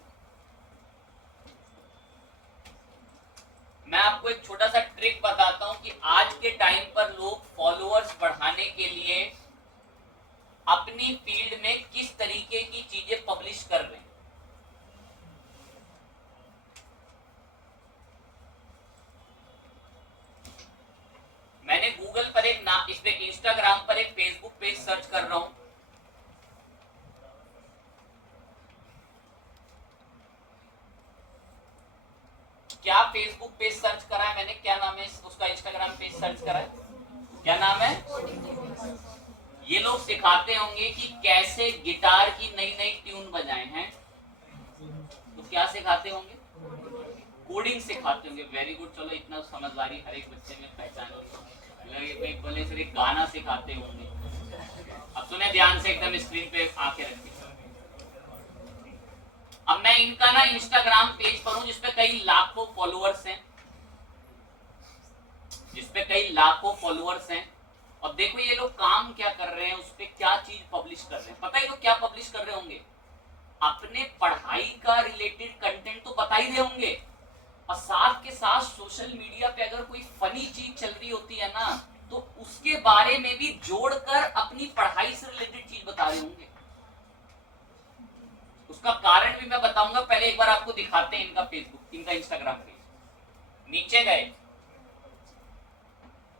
मैं आपको एक छोटा सा ट्रिक बताता हूं कि आज के टाइम पर लोग फॉलोअर्स बढ़ाने के लिए अपनी फील्ड में किस तरीके की चीजें पब्लिश कर रहे हैं। मैंने गूगल पर एक नाम, इस पे इंस्टाग्राम पर एक फेसबुक पेज सर्च कर रहा हूं, क्या फेसबुक पेज सर्च करा है मैंने, क्या नाम है उसका, इंस्टाग्राम पेज सर्च करा है, क्या नाम है। ये लोग सिखाते होंगे कि कैसे गिटार की नई नई ट्यून बजाए हैं, तो क्या सिखाते होंगे, कोडिंग सिखाते होंगे। वेरी गुड, चलो इतना समझदारी हर एक बच्चे में पहचान होगी। बोले सर एक गाना सिखाते होंगे। अब सुने ध्यान से, एकदम स्क्रीन पे आके रखिए। अब मैं इनका ना इंस्टाग्राम पेज पर हूं जिसपे कई लाखों फॉलोअर्स हैं, जिसपे कई लाखों फॉलोअर्स हैं। और देखो ये लोग काम क्या कर रहे हैं, उस पे क्या चीज पब्लिश कर रहे हैं। पता है तो क्या पब्लिश कर रहे होंगे, अपने पढ़ाई का रिलेटेड कंटेंट तो बता ही रहे होंगे, और साथ के साथ सोशल मीडिया पे अगर कोई फनी चीज चल रही होती है ना, तो उसके बारे में भी जोड़कर अपनी पढ़ाई से रिलेटेड चीज बता रहे होंगे। उसका कारण भी मैं बताऊंगा, पहले एक बार आपको दिखाते हैं इनका फेसबुक, इनका इंस्टाग्राम पेज। नीचे गए,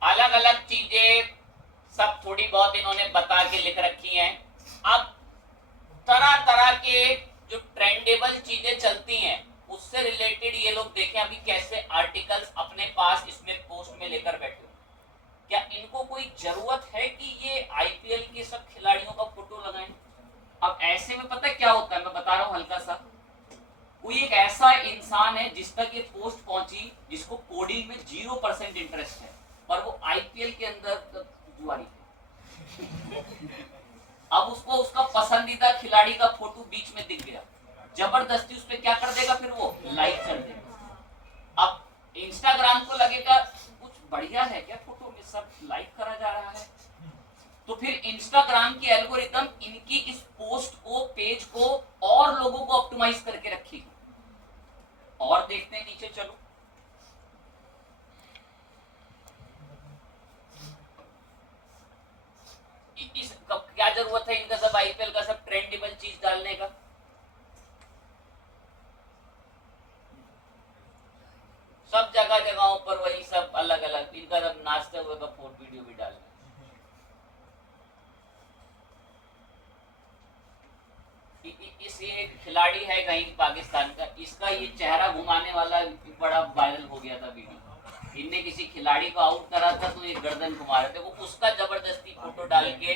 अलग अलग चीजें सब थोड़ी बहुत इन्होंने बता के लिख रखी हैं। अब तरह तरह के जो ट्रेंडेबल चीजें चलती हैं उससे रिलेटेड ये लोग देखें अभी कैसे आर्टिकल्स अपने पास इसमें पोस्ट में लेकर बैठे हो। क्या इनको कोई जरूरत है कि ये आईपीएल के सब खिलाड़ियों का फोटो लगाएं? अब ऐसे में पता क्या होता है, मैं बता रहा हूं हल्का सा। कोई एक ऐसा इंसान है जिस तक ये पोस्ट पहुंची जिसको कोडिंग में 0% इंटरेस्ट है, और वो आईपीएल के अंदर जुआरी है। अब उसको उसका पसंदीदा खिलाड़ी का फोटो बीच में दिख गया, जबरदस्ती उस पर क्या कर देगा, फिर वो लाइक कर देगा। अब इंस्टाग्राम को लगेगा कुछ बढ़िया है क्या फोटो में, सब लाइक करा जा रहा है, तो फिर इंस्टाग्राम की एल्गोरिथम इनकी इस पोस्ट को, पेज को और लोगों को ऑप्टिमाइज करके रखेगी। और देखते हैं नीचे, चलो इस क्या जरूरत है इनका सब आईपीएल का सब ट्रेंडेबल चीज डालने का। सब जगह जगहों पर वही सब अलग अलग, इनका सब नाचते हुए का फोटो वीडियो भी डाल। इस ये खिलाड़ी है कहीं पाकिस्तान का, इसका ये चेहरा घुमाने वाला बड़ा वायरल हो गया था वीडियो। इनने किसी खिलाड़ी को आउट करा था तो ये गर्दन घुमा रहे थे, वो उसका जबरदस्ती फोटो डाल के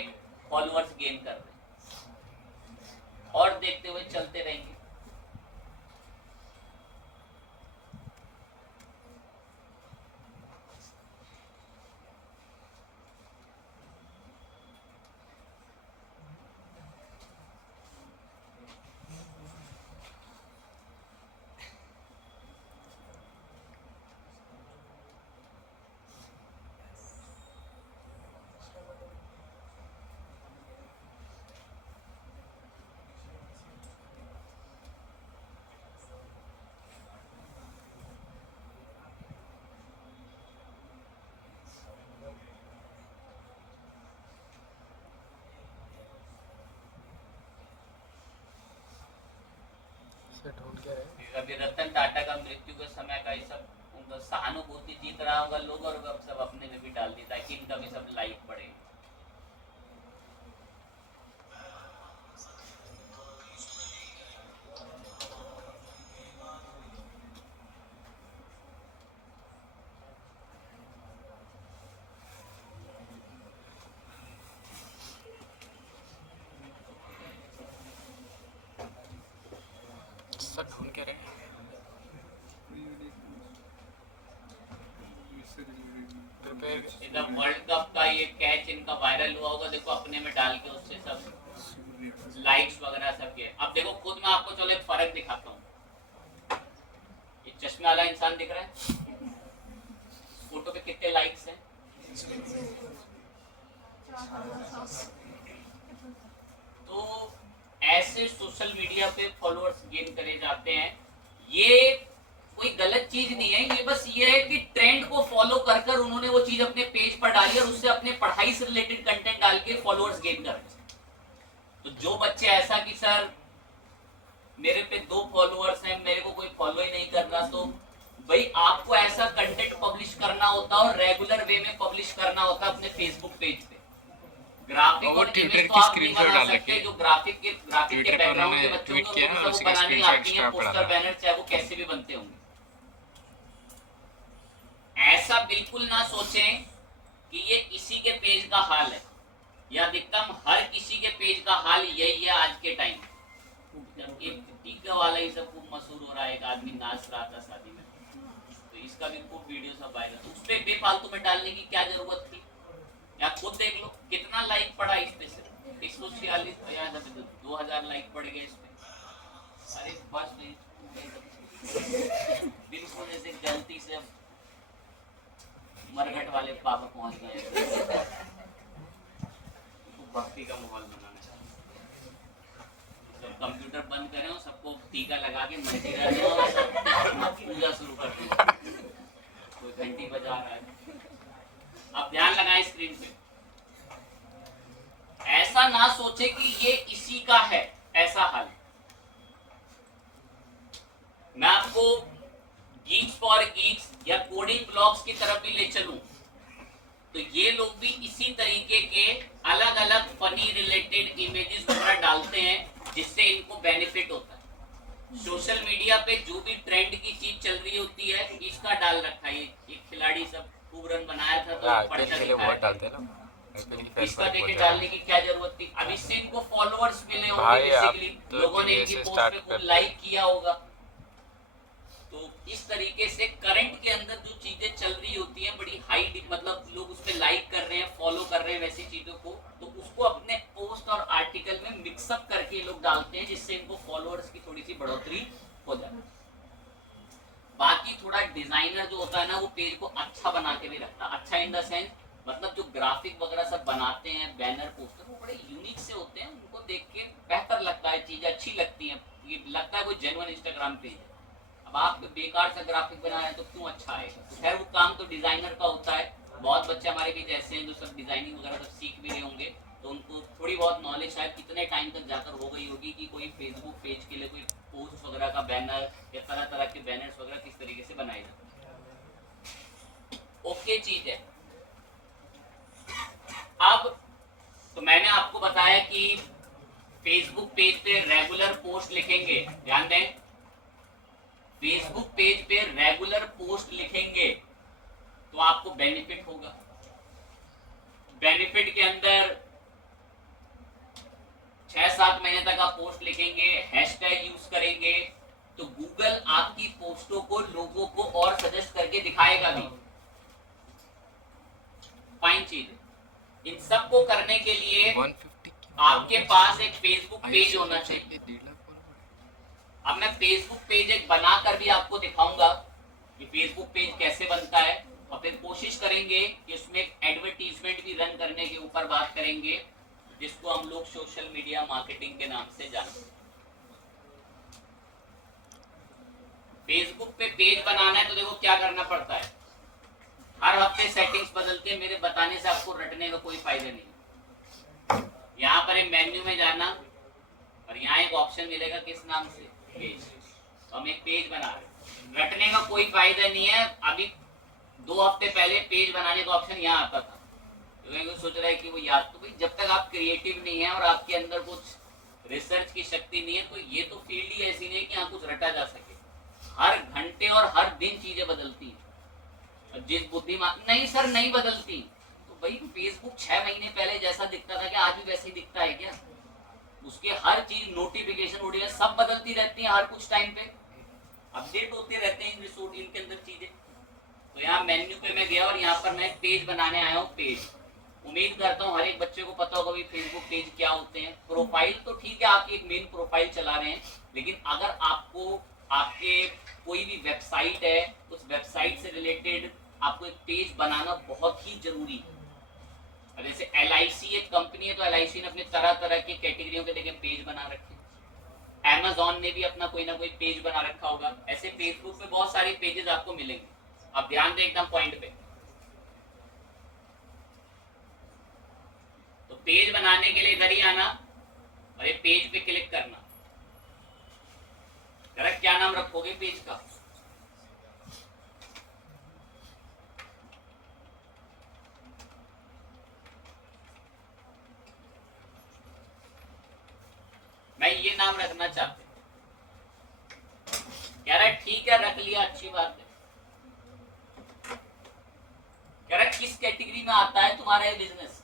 फॉलोअर्स गेन कर रहे। और देखते हुए चलते रहेंगे। सर ढूंढ क्या रहे हैं? अभी रतन टाटा का मृत्यु के समय का ये सब तो सहानुभूति जीत रहा होगा लोग और अब सब अपने में भी डाल दी ताकि इनका भी सब लाइक बढ़े। सर ढूंढ के रहे हैं। प्रिपेयर इधर वर्ल्ड कप का ये कैच इनका वायरल हुआ होगा, देखो अपने में डाल के उससे सब लाइक्स वगैरह सब के। अब देखो खुद मैं आपको चलो एक फर्क दिखाता हूँ। ये चश्मे वाला इंसान दिख रहा है, फोटो पे कितने लाइक्स हैं? तो ऐसे सोशल मीडिया पे फॉलोअर्स गेन करे जाते हैं। ये कोई गलत चीज नहीं है, ये बस ये है कि ट्रेंड को फॉलो कर कर उन्होंने वो चीज अपने पेज पर डाली और उससे अपने पढ़ाई से रिलेटेड कंटेंट डाल के फॉलोअर्स गेन कर रहे हैं। तो जो बच्चे ऐसा कि सर मेरे पे 2 फॉलोअर्स हैं, मेरे को कोई फॉलो ही नहीं करना, तो भाई आपको ऐसा कंटेंट पब्लिश करना होता और रेगुलर वे में पब्लिश करना होता अपने फेसबुक पेज पे। ग्राफिक और और ट्विटर इमेज की तो आप नहीं स्क्रीनशॉट बना डाल सकते, रखी है। जो ग्राफिक के ट्विटर पे बैकग्राउंड के उन्होंने बच्चों ट्वीट को किया वो और सब उसी की बनानी स्क्रीनशॉट आती है, एक्स्ट्रा पड़ा पोस्टर था। बैनर चाहे वो कैसे भी बनते होंगे। ऐसा बिल्कुल ना सोचें कि ये इसी के पेज का हाल है, या अधिकतम हर किसी के पेज का हाल यही है आज के टाइम। एक टीका वाला ही सब खूब मशहूर हो रहा है, एक आदमी नाच रहा था शादी में, तो इसका भी खूब वीडियो सब वायरल। उस पे बेफालतू में डालने की क्या जरूरत थी? या खुद देख लो कितना लाइक पड़ा इस पे से, 146 2000 लाइक पड़ गए इस पे। अरे बस नहीं, बिल्कुल जैसे गलती से मरघट वाले पापा पहुंच गए। तो भक्ति का माहौल बनाना चाहिए। जब कंप्यूटर बंद करें और सबको टीका लगा के मंदिर पूजा शुरू कर दें, कोई घंटी बजा रहा है। अब ध्यान लगाएं स्क्रीन पे। ऐसा ना सोचे कि ये इसी का है, ऐसा हाल। मैं आपको गीक्स फॉर गीक्स या कोडिंग ब्लॉग्स की तरफ भी ले चलूं तो ये लोग भी इसी तरीके के अलग अलग फनी रिलेटेड इमेजेस वगैरह डालते हैं जिससे इनको बेनिफिट होता है। सोशल मीडिया पे जो भी ट्रेंड की चीज चल रही होती है इसका डाल रखा है। ये खिलाड़ी सब खूब रन बनाया था तो पर्चा के लिए बहुत दिखाया, डालते हैं ना, इसका देखे डालने की क्या जरूरत थी? अब इससे इनको फॉलोअर्स मिले होंगे, भाई आप बेसिकली तो लोगों ने धीरे इनकी से पोस्ट स्टार्ट पे करते खूब लाइक किया होगा। तो इस तरीके से करंट के अंदर जो चीजें चल रही होती हैं बड़ी हाई, मतलब लोग उस पे लाइक कर रहे हैं, फॉलो कर रहे हैं वैसी चीजों को, तो उसको अपने पोस्ट और आर्टिकल में मिक्सअप करके लोग डालते हैं जिससे इनको फॉलोअर्स की थोड़ी सी बढ़ोतरी हो जाती है। बाकी थोड़ा डिजाइनर जो होता है ना वो पेज को अच्छा बना के भी रखता है। अच्छा इन द सेंस मतलब जो ग्राफिक वगैरह सब बनाते हैं, बैनर पोस्टर, वो बड़े यूनिक से होते हैं, उनको देख के बेहतर लगता है, चीजें अच्छी लगती हैं, ये लगता है वो जेन्युइन इंस्टाग्राम पेज है। अब आप बेकार सा ग्राफिक बना रहे हैं तो क्यों अच्छा आएगा? तो खैर वो काम तो डिजाइनर का होता है। बहुत बच्चे हमारे बीच ऐसे हैं जो सब डिजाइनिंग वगैरह सब सीख भी रहे होंगे, तो उनको थोड़ी बहुत नॉलेज शायद कितने टाइम तक जाकर हो गई होगी कि कोई फेसबुक पेज के लिए कोई पोस्ट वगैरह का बैनर या तरह तरह के बैनर्स वगैरह किस तरीके से बनाए जाते हैं। ओके चीज है। अब तो मैंने आपको बताया कि फेसबुक पेज पे रेगुलर पोस्ट लिखेंगे, ध्यान दें, फेसबुक पेज पे रेगुलर पोस्ट लिखेंगे तो आपको बेनिफिट होगा। बेनिफिट के अंदर 6-7 महीने तक आप पोस्ट लिखेंगे, हैशटैग यूज करेंगे तो गूगल आपकी पोस्टों को लोगों को और सजेस्ट करके दिखाएगा भी। फाइन चीज है। इन सब को करने के लिए 150 आपके पास एक फेसबुक पेज होना चाहिए। अब मैं फेसबुक पेज एक बनाकर भी आपको दिखाऊंगा कि फेसबुक पेज कैसे बनता है, और फिर कोशिश करेंगे कि उसमें एक एडवर्टीजमेंट भी रन करने के ऊपर बात करेंगे जिसको हम लोग सोशल मीडिया मार्केटिंग के नाम से जानते हैं। फेसबुक पे पेज बनाना है तो देखो क्या करना पड़ता है, हर हफ्ते सेटिंग्स बदलते हैं, मेरे बताने से आपको रटने का कोई फायदा नहीं। यहाँ पर एक मेन्यू में जाना और यहाँ एक ऑप्शन मिलेगा किस नाम से, पेज। तो हम एक पेज बना रहे हैं। रटने का कोई फायदा नहीं है। अभी 2 हफ्ते पहले पेज बनाने का ऑप्शन यहाँ आता था, तो सोच रहा है कि वो याद, तो भाई जब तक आप क्रिएटिव नहीं है और आपके अंदर कुछ रिसर्च की शक्ति नहीं है, तो ये तो फील्ड ही ऐसी नहीं है कि यहाँ कुछ रटा जा सके। हर घंटे और हर दिन चीजें बदलती हैं। जिस बुद्धिमान, नहीं सर नहीं बदलती, तो भाई फेसबुक 6 महीने पहले जैसा दिखता था क्या आज भी वैसे ही दिखता है क्या? उसके हर चीज नोटिफिकेशन सब बदलती रहती है, हर कुछ टाइम पे अपडेट होते रहते हैं इनके अंदर चीजें। तो यहाँ मेन्यू पे मैं गया और यहाँ पर मैं एक पेज बनाने आया हूँ। पेज, उम्मीद करता हूँ हर एक बच्चे को पता होगा भी फेसबुक पेज क्या होते हैं। प्रोफाइल तो ठीक है, आप एक मेन प्रोफाइल चला रहे हैं, लेकिन अगर आपको आपके कोई भी वेबसाइट है, उस वेबसाइट से रिलेटेड आपको एक पेज बनाना बहुत ही जरूरी है। जैसे LIC एक कंपनी है, तो LIC ने अपने तरह तरह की कैटेगरियों के देखे पेज बना रखे। Amazon ने भी अपना कोई ना कोई पेज बना रखा होगा। ऐसे फेसबुक पे बहुत सारे पेजेस आपको मिलेंगे, आप ध्यान दें एकदम पॉइंट पे। तो पेज बनाने के लिए इधर ही आना और ये पेज पे क्लिक करना। करेक्ट, क्या नाम रखोगे पेज का? मैं ये नाम रखना चाहते हूं। कह रहा है ठीक है रख लिया, अच्छी बात है। कह रहा है किस कैटेगरी में आता है तुम्हारा ये बिजनेस?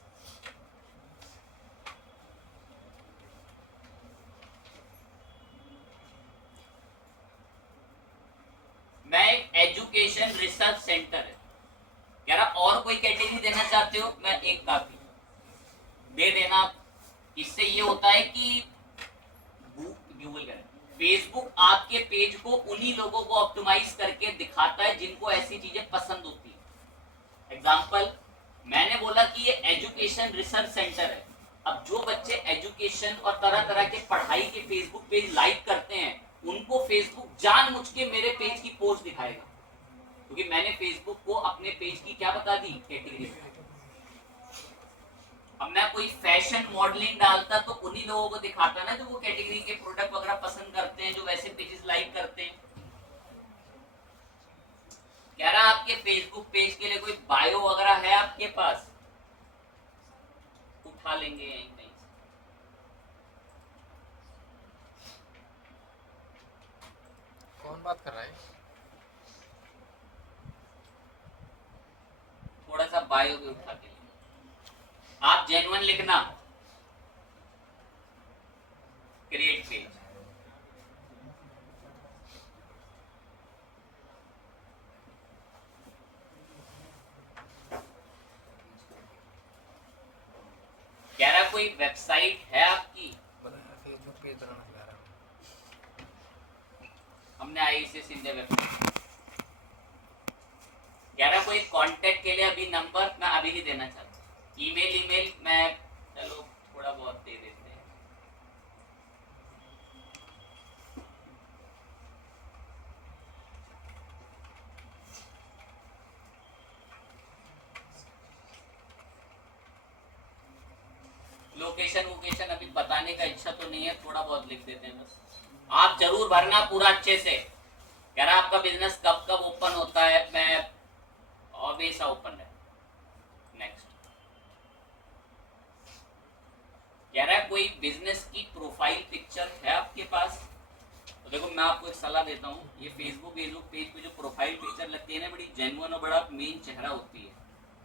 मैं एक एजुकेशन रिसर्च सेंटर है। कह रहा और कोई कैटेगरी देना चाहते हो? मैं एक काफी दे देना। इससे ये होता है कि गूगल करें, फेसबुक आपके पेज को उन्हीं लोगों को ऑप्टिमाइज करके दिखाता है जिनको ऐसी चीजें पसंद होती है। एग्जांपल, मैंने बोला कि ये एजुकेशन रिसर्च सेंटर है। अब जो बच्चे एजुकेशन और तरह तरह के पढ़ाई के फेसबुक पेज लाइक करते हैं, उनको फेसबुक जानबूझ के मेरे पेज की पोस्ट दिखाएगा, क्योंकि मैंने फेसबुक को अपने पेज की क्या बता दी, कैटेगरी। अब मैं कोई फैशन मॉडलिंग डालता तो उन्हीं लोगों को दिखाता ना जो वो कैटेगरी के प्रोडक्ट वगैरह पसंद करते हैं, जो वैसे पेजेस लाइक करते हैं। कह रहा आपके फेसबुक पेज के लिए कोई बायो वगैरह है आपके पास? उठा लेंगे यहीं कहीं। कौन बात कर रहा है? थोड़ा सा बायो भी उठा के, आप जेन्युइन लिखना, क्रिएट पेज। कह रहा कोई वेबसाइट है आपकी? फेसबुक पेज बनाना चाह रहा हूँ। हमने ICS इंडिया वेबसाइट। कह रहा कोई कांटेक्ट के लिए अभी नंबर मैं अभी नहीं देना चाहता। ईमेल मैं चलो थोड़ा बहुत दे देते हैं। लोकेशन अभी बताने का इच्छा तो नहीं है, थोड़ा बहुत लिख देते हैं बस। आप जरूर भरना पूरा अच्छे से। कह रहा आपका बिजनेस कब कब ओपन होता है? मैं हमेशा ओपन है। नेक्स्ट, कह रहा है कोई बिजनेस की प्रोफाइल पिक्चर है आपके पास? तो देखो मैं आपको एक सलाह देता हूँ, ये फेसबुक पेज पे जो प्रोफाइल पिक्चर लगती है ना, बड़ी जेन्युइन और बड़ा मेन चेहरा होती है,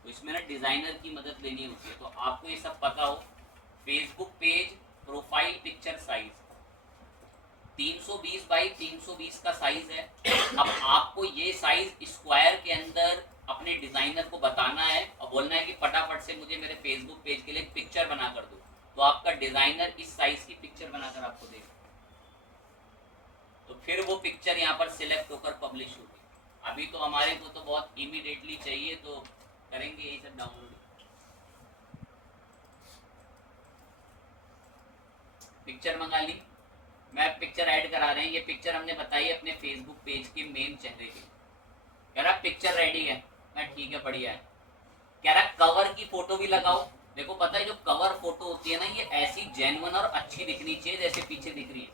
तो इसमें ना डिजाइनर की मदद लेनी होती है। तो आपको ये सब पता हो। Facebook page profile picture size 320 by 320 का साइज है। अब आपको ये साइज स्क्वायर के अंदर अपने डिजाइनर को बताना है और बोलना है कि फटाफट से मुझे मेरे फेसबुक पेज के लिए पिक्चर बना कर दो। तो आपका डिजाइनर इस साइज की पिक्चर बनाकर आपको देगा, तो फिर वो पिक्चर यहाँ पर सिलेक्ट होकर पब्लिश होगी। अभी तो हमारे को तो बहुत इमीडिएटली चाहिए, तो करेंगे यही सब डाउनलोड। पिक्चर मंगा ली, मैं पिक्चर ऐड करा रहे हैं। ये पिक्चर हमने बताई अपने फेसबुक पेज के मेन चेहरे की। कह रहा पिक्चर रेडी है, मैं ठीक है बढ़िया है। कह रहा कवर की फोटो भी लगाओ। देखो पता है जो कवर फोटो होती है ना, ये ऐसी जेन्युइन और अच्छी दिखनी चाहिए जैसे पीछे दिख रही है।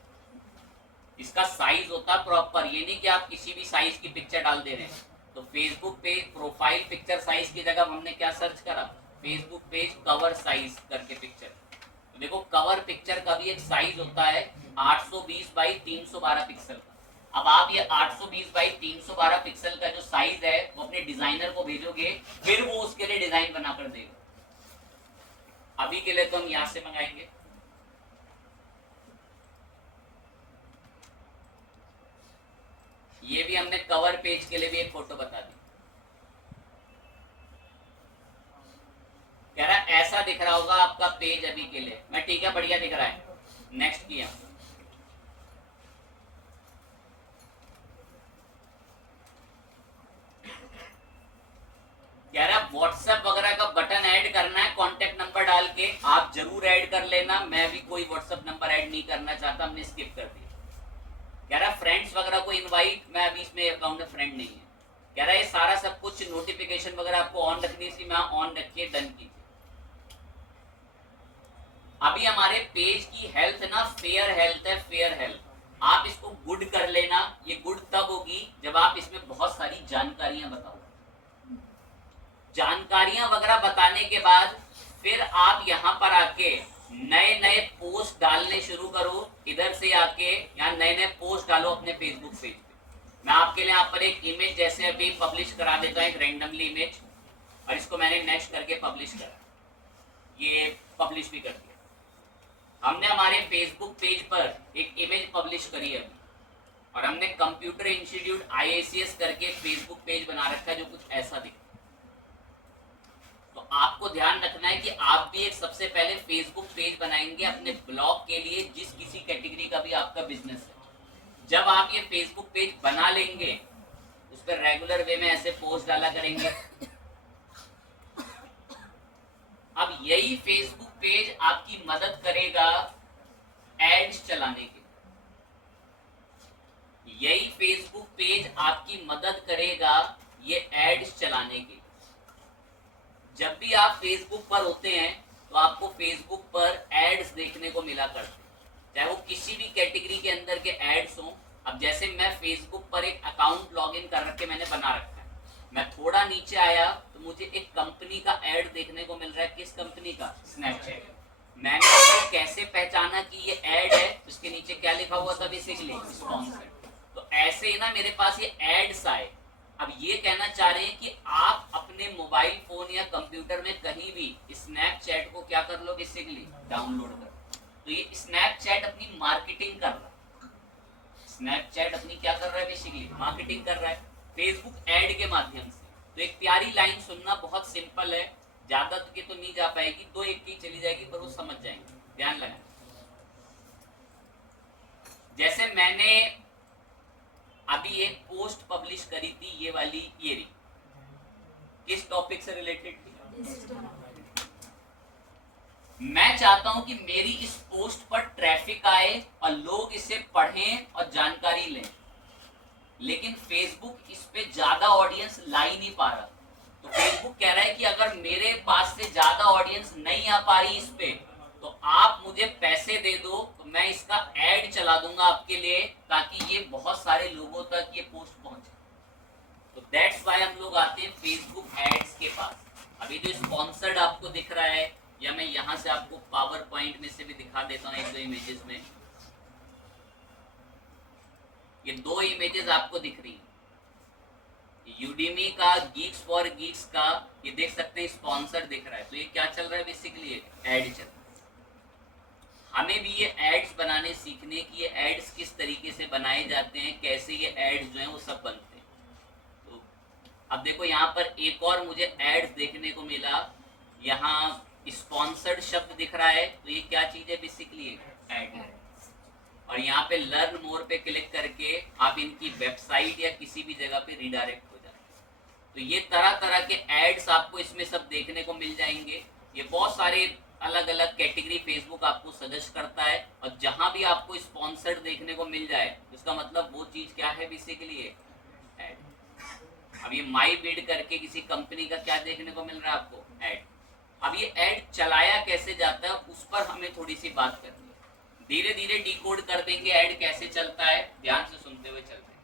इसका साइज होता है प्रॉपर, ये नहीं कि आप किसी भी साइज की पिक्चर डाल दे रहे हैं। तो Facebook page profile picture size की जगह हमने क्या सर्च करा, फेसबुक पेज कवर साइज करके पिक्चर। तो देखो कवर पिक्चर का भी एक साइज होता है 820 बाई 312 पिक्सल का। अब आप ये 820 बाई 312 पिक्सल का जो साइज है वो अपने डिजाइनर को भेजोगे, फिर वो उसके लिए डिजाइन बनाकर देगा। अभी के लिए तो हम यहां से मंगाएंगे। ये भी हमने कवर पेज के लिए भी एक फोटो बता दी। कह रहा ऐसा दिख रहा होगा आपका पेज अभी के लिए। मैं ठीक है, बढ़िया दिख रहा है, नेक्स्ट किया। कह रहा व्हाट्सएप वगैरह का बटन ऐड करना है, कांटेक्ट नंबर डाल के आप जरूर ऐड कर लेना। मैं भी कोई व्हाट्सएप नंबर ऐड नहीं करना चाहता, हमने स्किप कर दिया। कह रहा फ्रेंड्स वगैरह को इनवाइट, मैं अभी इसमें अकाउंट में फ्रेंड नहीं है। कह रहा है ये सारा सब कुछ नोटिफिकेशन वगैरह आपको ऑन रखनी है, मैं ऑन रखिए, डन कीजिए। अभी हमारे पेज की हेल्थ ना फेयर हेल्थ है, फेयर हेल्थ। आप इसको गुड कर लेना। ये गुड तब होगी जब आप इसमें बहुत सारी जानकारियां बताओ। जानकारियां वगैरह बताने के बाद फिर आप यहाँ पर आके नए नए पोस्ट डालने शुरू करो। इधर से आके यहाँ नए नए पोस्ट डालो अपने फेसबुक पेज पे। मैं आपके लिए यहाँ पर एक इमेज जैसे अभी पब्लिश करा देता हूँ, एक रैंडमली इमेज, और इसको मैंने नेक्स्ट करके पब्लिश करा, ये पब्लिश भी कर दिया। हमने हमारे फेसबुक पेज पर एक इमेज पब्लिश करी है और हमने कंप्यूटर इंस्टीट्यूट IICS करके फेसबुक पेज बना रखा है जो कुछ ऐसा दिखता है। तो आपको ध्यान रखना है कि आप भी एक सबसे पहले फेसबुक पेज बनाएंगे अपने ब्लॉग के लिए, जिस किसी कैटेगरी का भी आपका बिजनेस है। जब आप ये फेसबुक पेज बना लेंगे, उस पर रेगुलर वे में ऐसे पोस्ट डाला करेंगे। अब यही फेसबुक पेज आपकी मदद करेगा एड्स चलाने के। यही फेसबुक पेज आपकी मदद करेगा ये एड्स चलाने के। जब भी आप फेसबुक पर होते हैं तो आपको फेसबुक पर एड्स देखने को मिला करते हैं, चाहे वो किसी भी कैटेगरी के अंदर के एड्स हों। अब जैसे मैं फेसबुक पर एक अकाउंट लॉगिन कर रखे मैंने बना रखा है, मैं थोड़ा नीचे आया तो मुझे एक कंपनी का एड देखने को मिल रहा है। किस कंपनी का? स्नैपचैट। मैंने इसको कैसे पहचाना कि ये एड है? उसके नीचे क्या लिखा हुआ था? Basically sponsored. तो ऐसे ही ना मेरे पास ये एड्स आए। अब ये कहना चाह रहे हैं कि आप अपने मोबाइल फोन या कंप्यूटर में कहीं भी स्नैपचैट को क्या कर लो, बेसिकली डाउनलोड कर। तो ये स्नैपचैट अपनी मार्केटिंग कर रहा है। स्नैपचैट अपनी क्या कर रहा है? बेसिकली मार्केटिंग कर रहा है फेसबुक एड के माध्यम से। तो एक प्यारी लाइन सुनना, बहुत सिंपल है, ज्यादा के तो नहीं जा पाएगी, 2-1 की चली जाएगी, पर वो समझ जाएंगे। ध्यान लगाएं। जैसे मैंने अभी एक पोस्ट पब्लिश करी थी, ये वाली, ये रही, किस टॉपिक से रिलेटेड थी? मैं चाहता हूं कि मेरी इस पोस्ट पर ट्रैफिक आए और लोग इसे पढ़ें और जानकारी लें, लेकिन फेसबुक इस पे ज्यादा ऑडियंस ला ही नहीं पा रहा। तो फेसबुक कह रहा है कि अगर मेरे पास से ज्यादा ऑडियंस नहीं आ पा रही इस पे, तो आप मुझे पैसे दे दो, तो मैं इसका एड चला दूंगा आपके लिए, ताकि ये बहुत सारे लोगों तक ये पोस्ट पहुंचे। तो दैट्स व्हाई हम लोग आते हैं फेसबुक एड्स के पास। अभी जो स्पॉन्सर्ड आपको दिख रहा है, या मैं यहां से आपको पावर पॉइंट में से भी दिखा देता हूं 1-2 इमेजेस में। ये 2 इमेजेस आपको दिख रही है, यूडीमी का, गीक्स फॉर गीक्स का, ये देख सकते हैं स्पॉन्सर दिख रहा है। तो ये क्या चल रहा है? बेसिकली एड चल रहा है। हमें भी ये एड्स बनाने सीखने की, ये एड्स किस तरीके से बनाए जाते हैं, कैसे ये एड्स जो हैं वो सब बनते हैं। तो अब देखो यहाँ पर एक और मुझे एड्स देखने को मिला, यहाँ स्पॉन्सर्ड शब्द दिख रहा है। तो ये क्या चीज है? बेसिकली एड है। और यहाँ पे लर्न मोर पे क्लिक करके आप इनकी वेबसाइट या किसी भी जगह पे रिडायरेक्ट हो जाए। तो ये तरह तरह के एड्स आपको इसमें सब देखने को मिल जाएंगे। ये बहुत सारे अलग अलग कैटेगरी फेसबुक आपको सजेस्ट करता है, और जहां भी आपको स्पॉन्सर्ड देखने को मिल जाए, उसका मतलब वो चीज क्या है? Basically ad. अब ये माई बिड करके किसी कंपनी का क्या देखने को मिल रहा है आपको? एड। अब ये एड चलाया कैसे जाता है, उस पर हमें थोड़ी सी बात करनी है। धीरे धीरे डिकोड कर देंगे ऐड कैसे चलता है, ध्यान से सुनते हुए चलते हैं।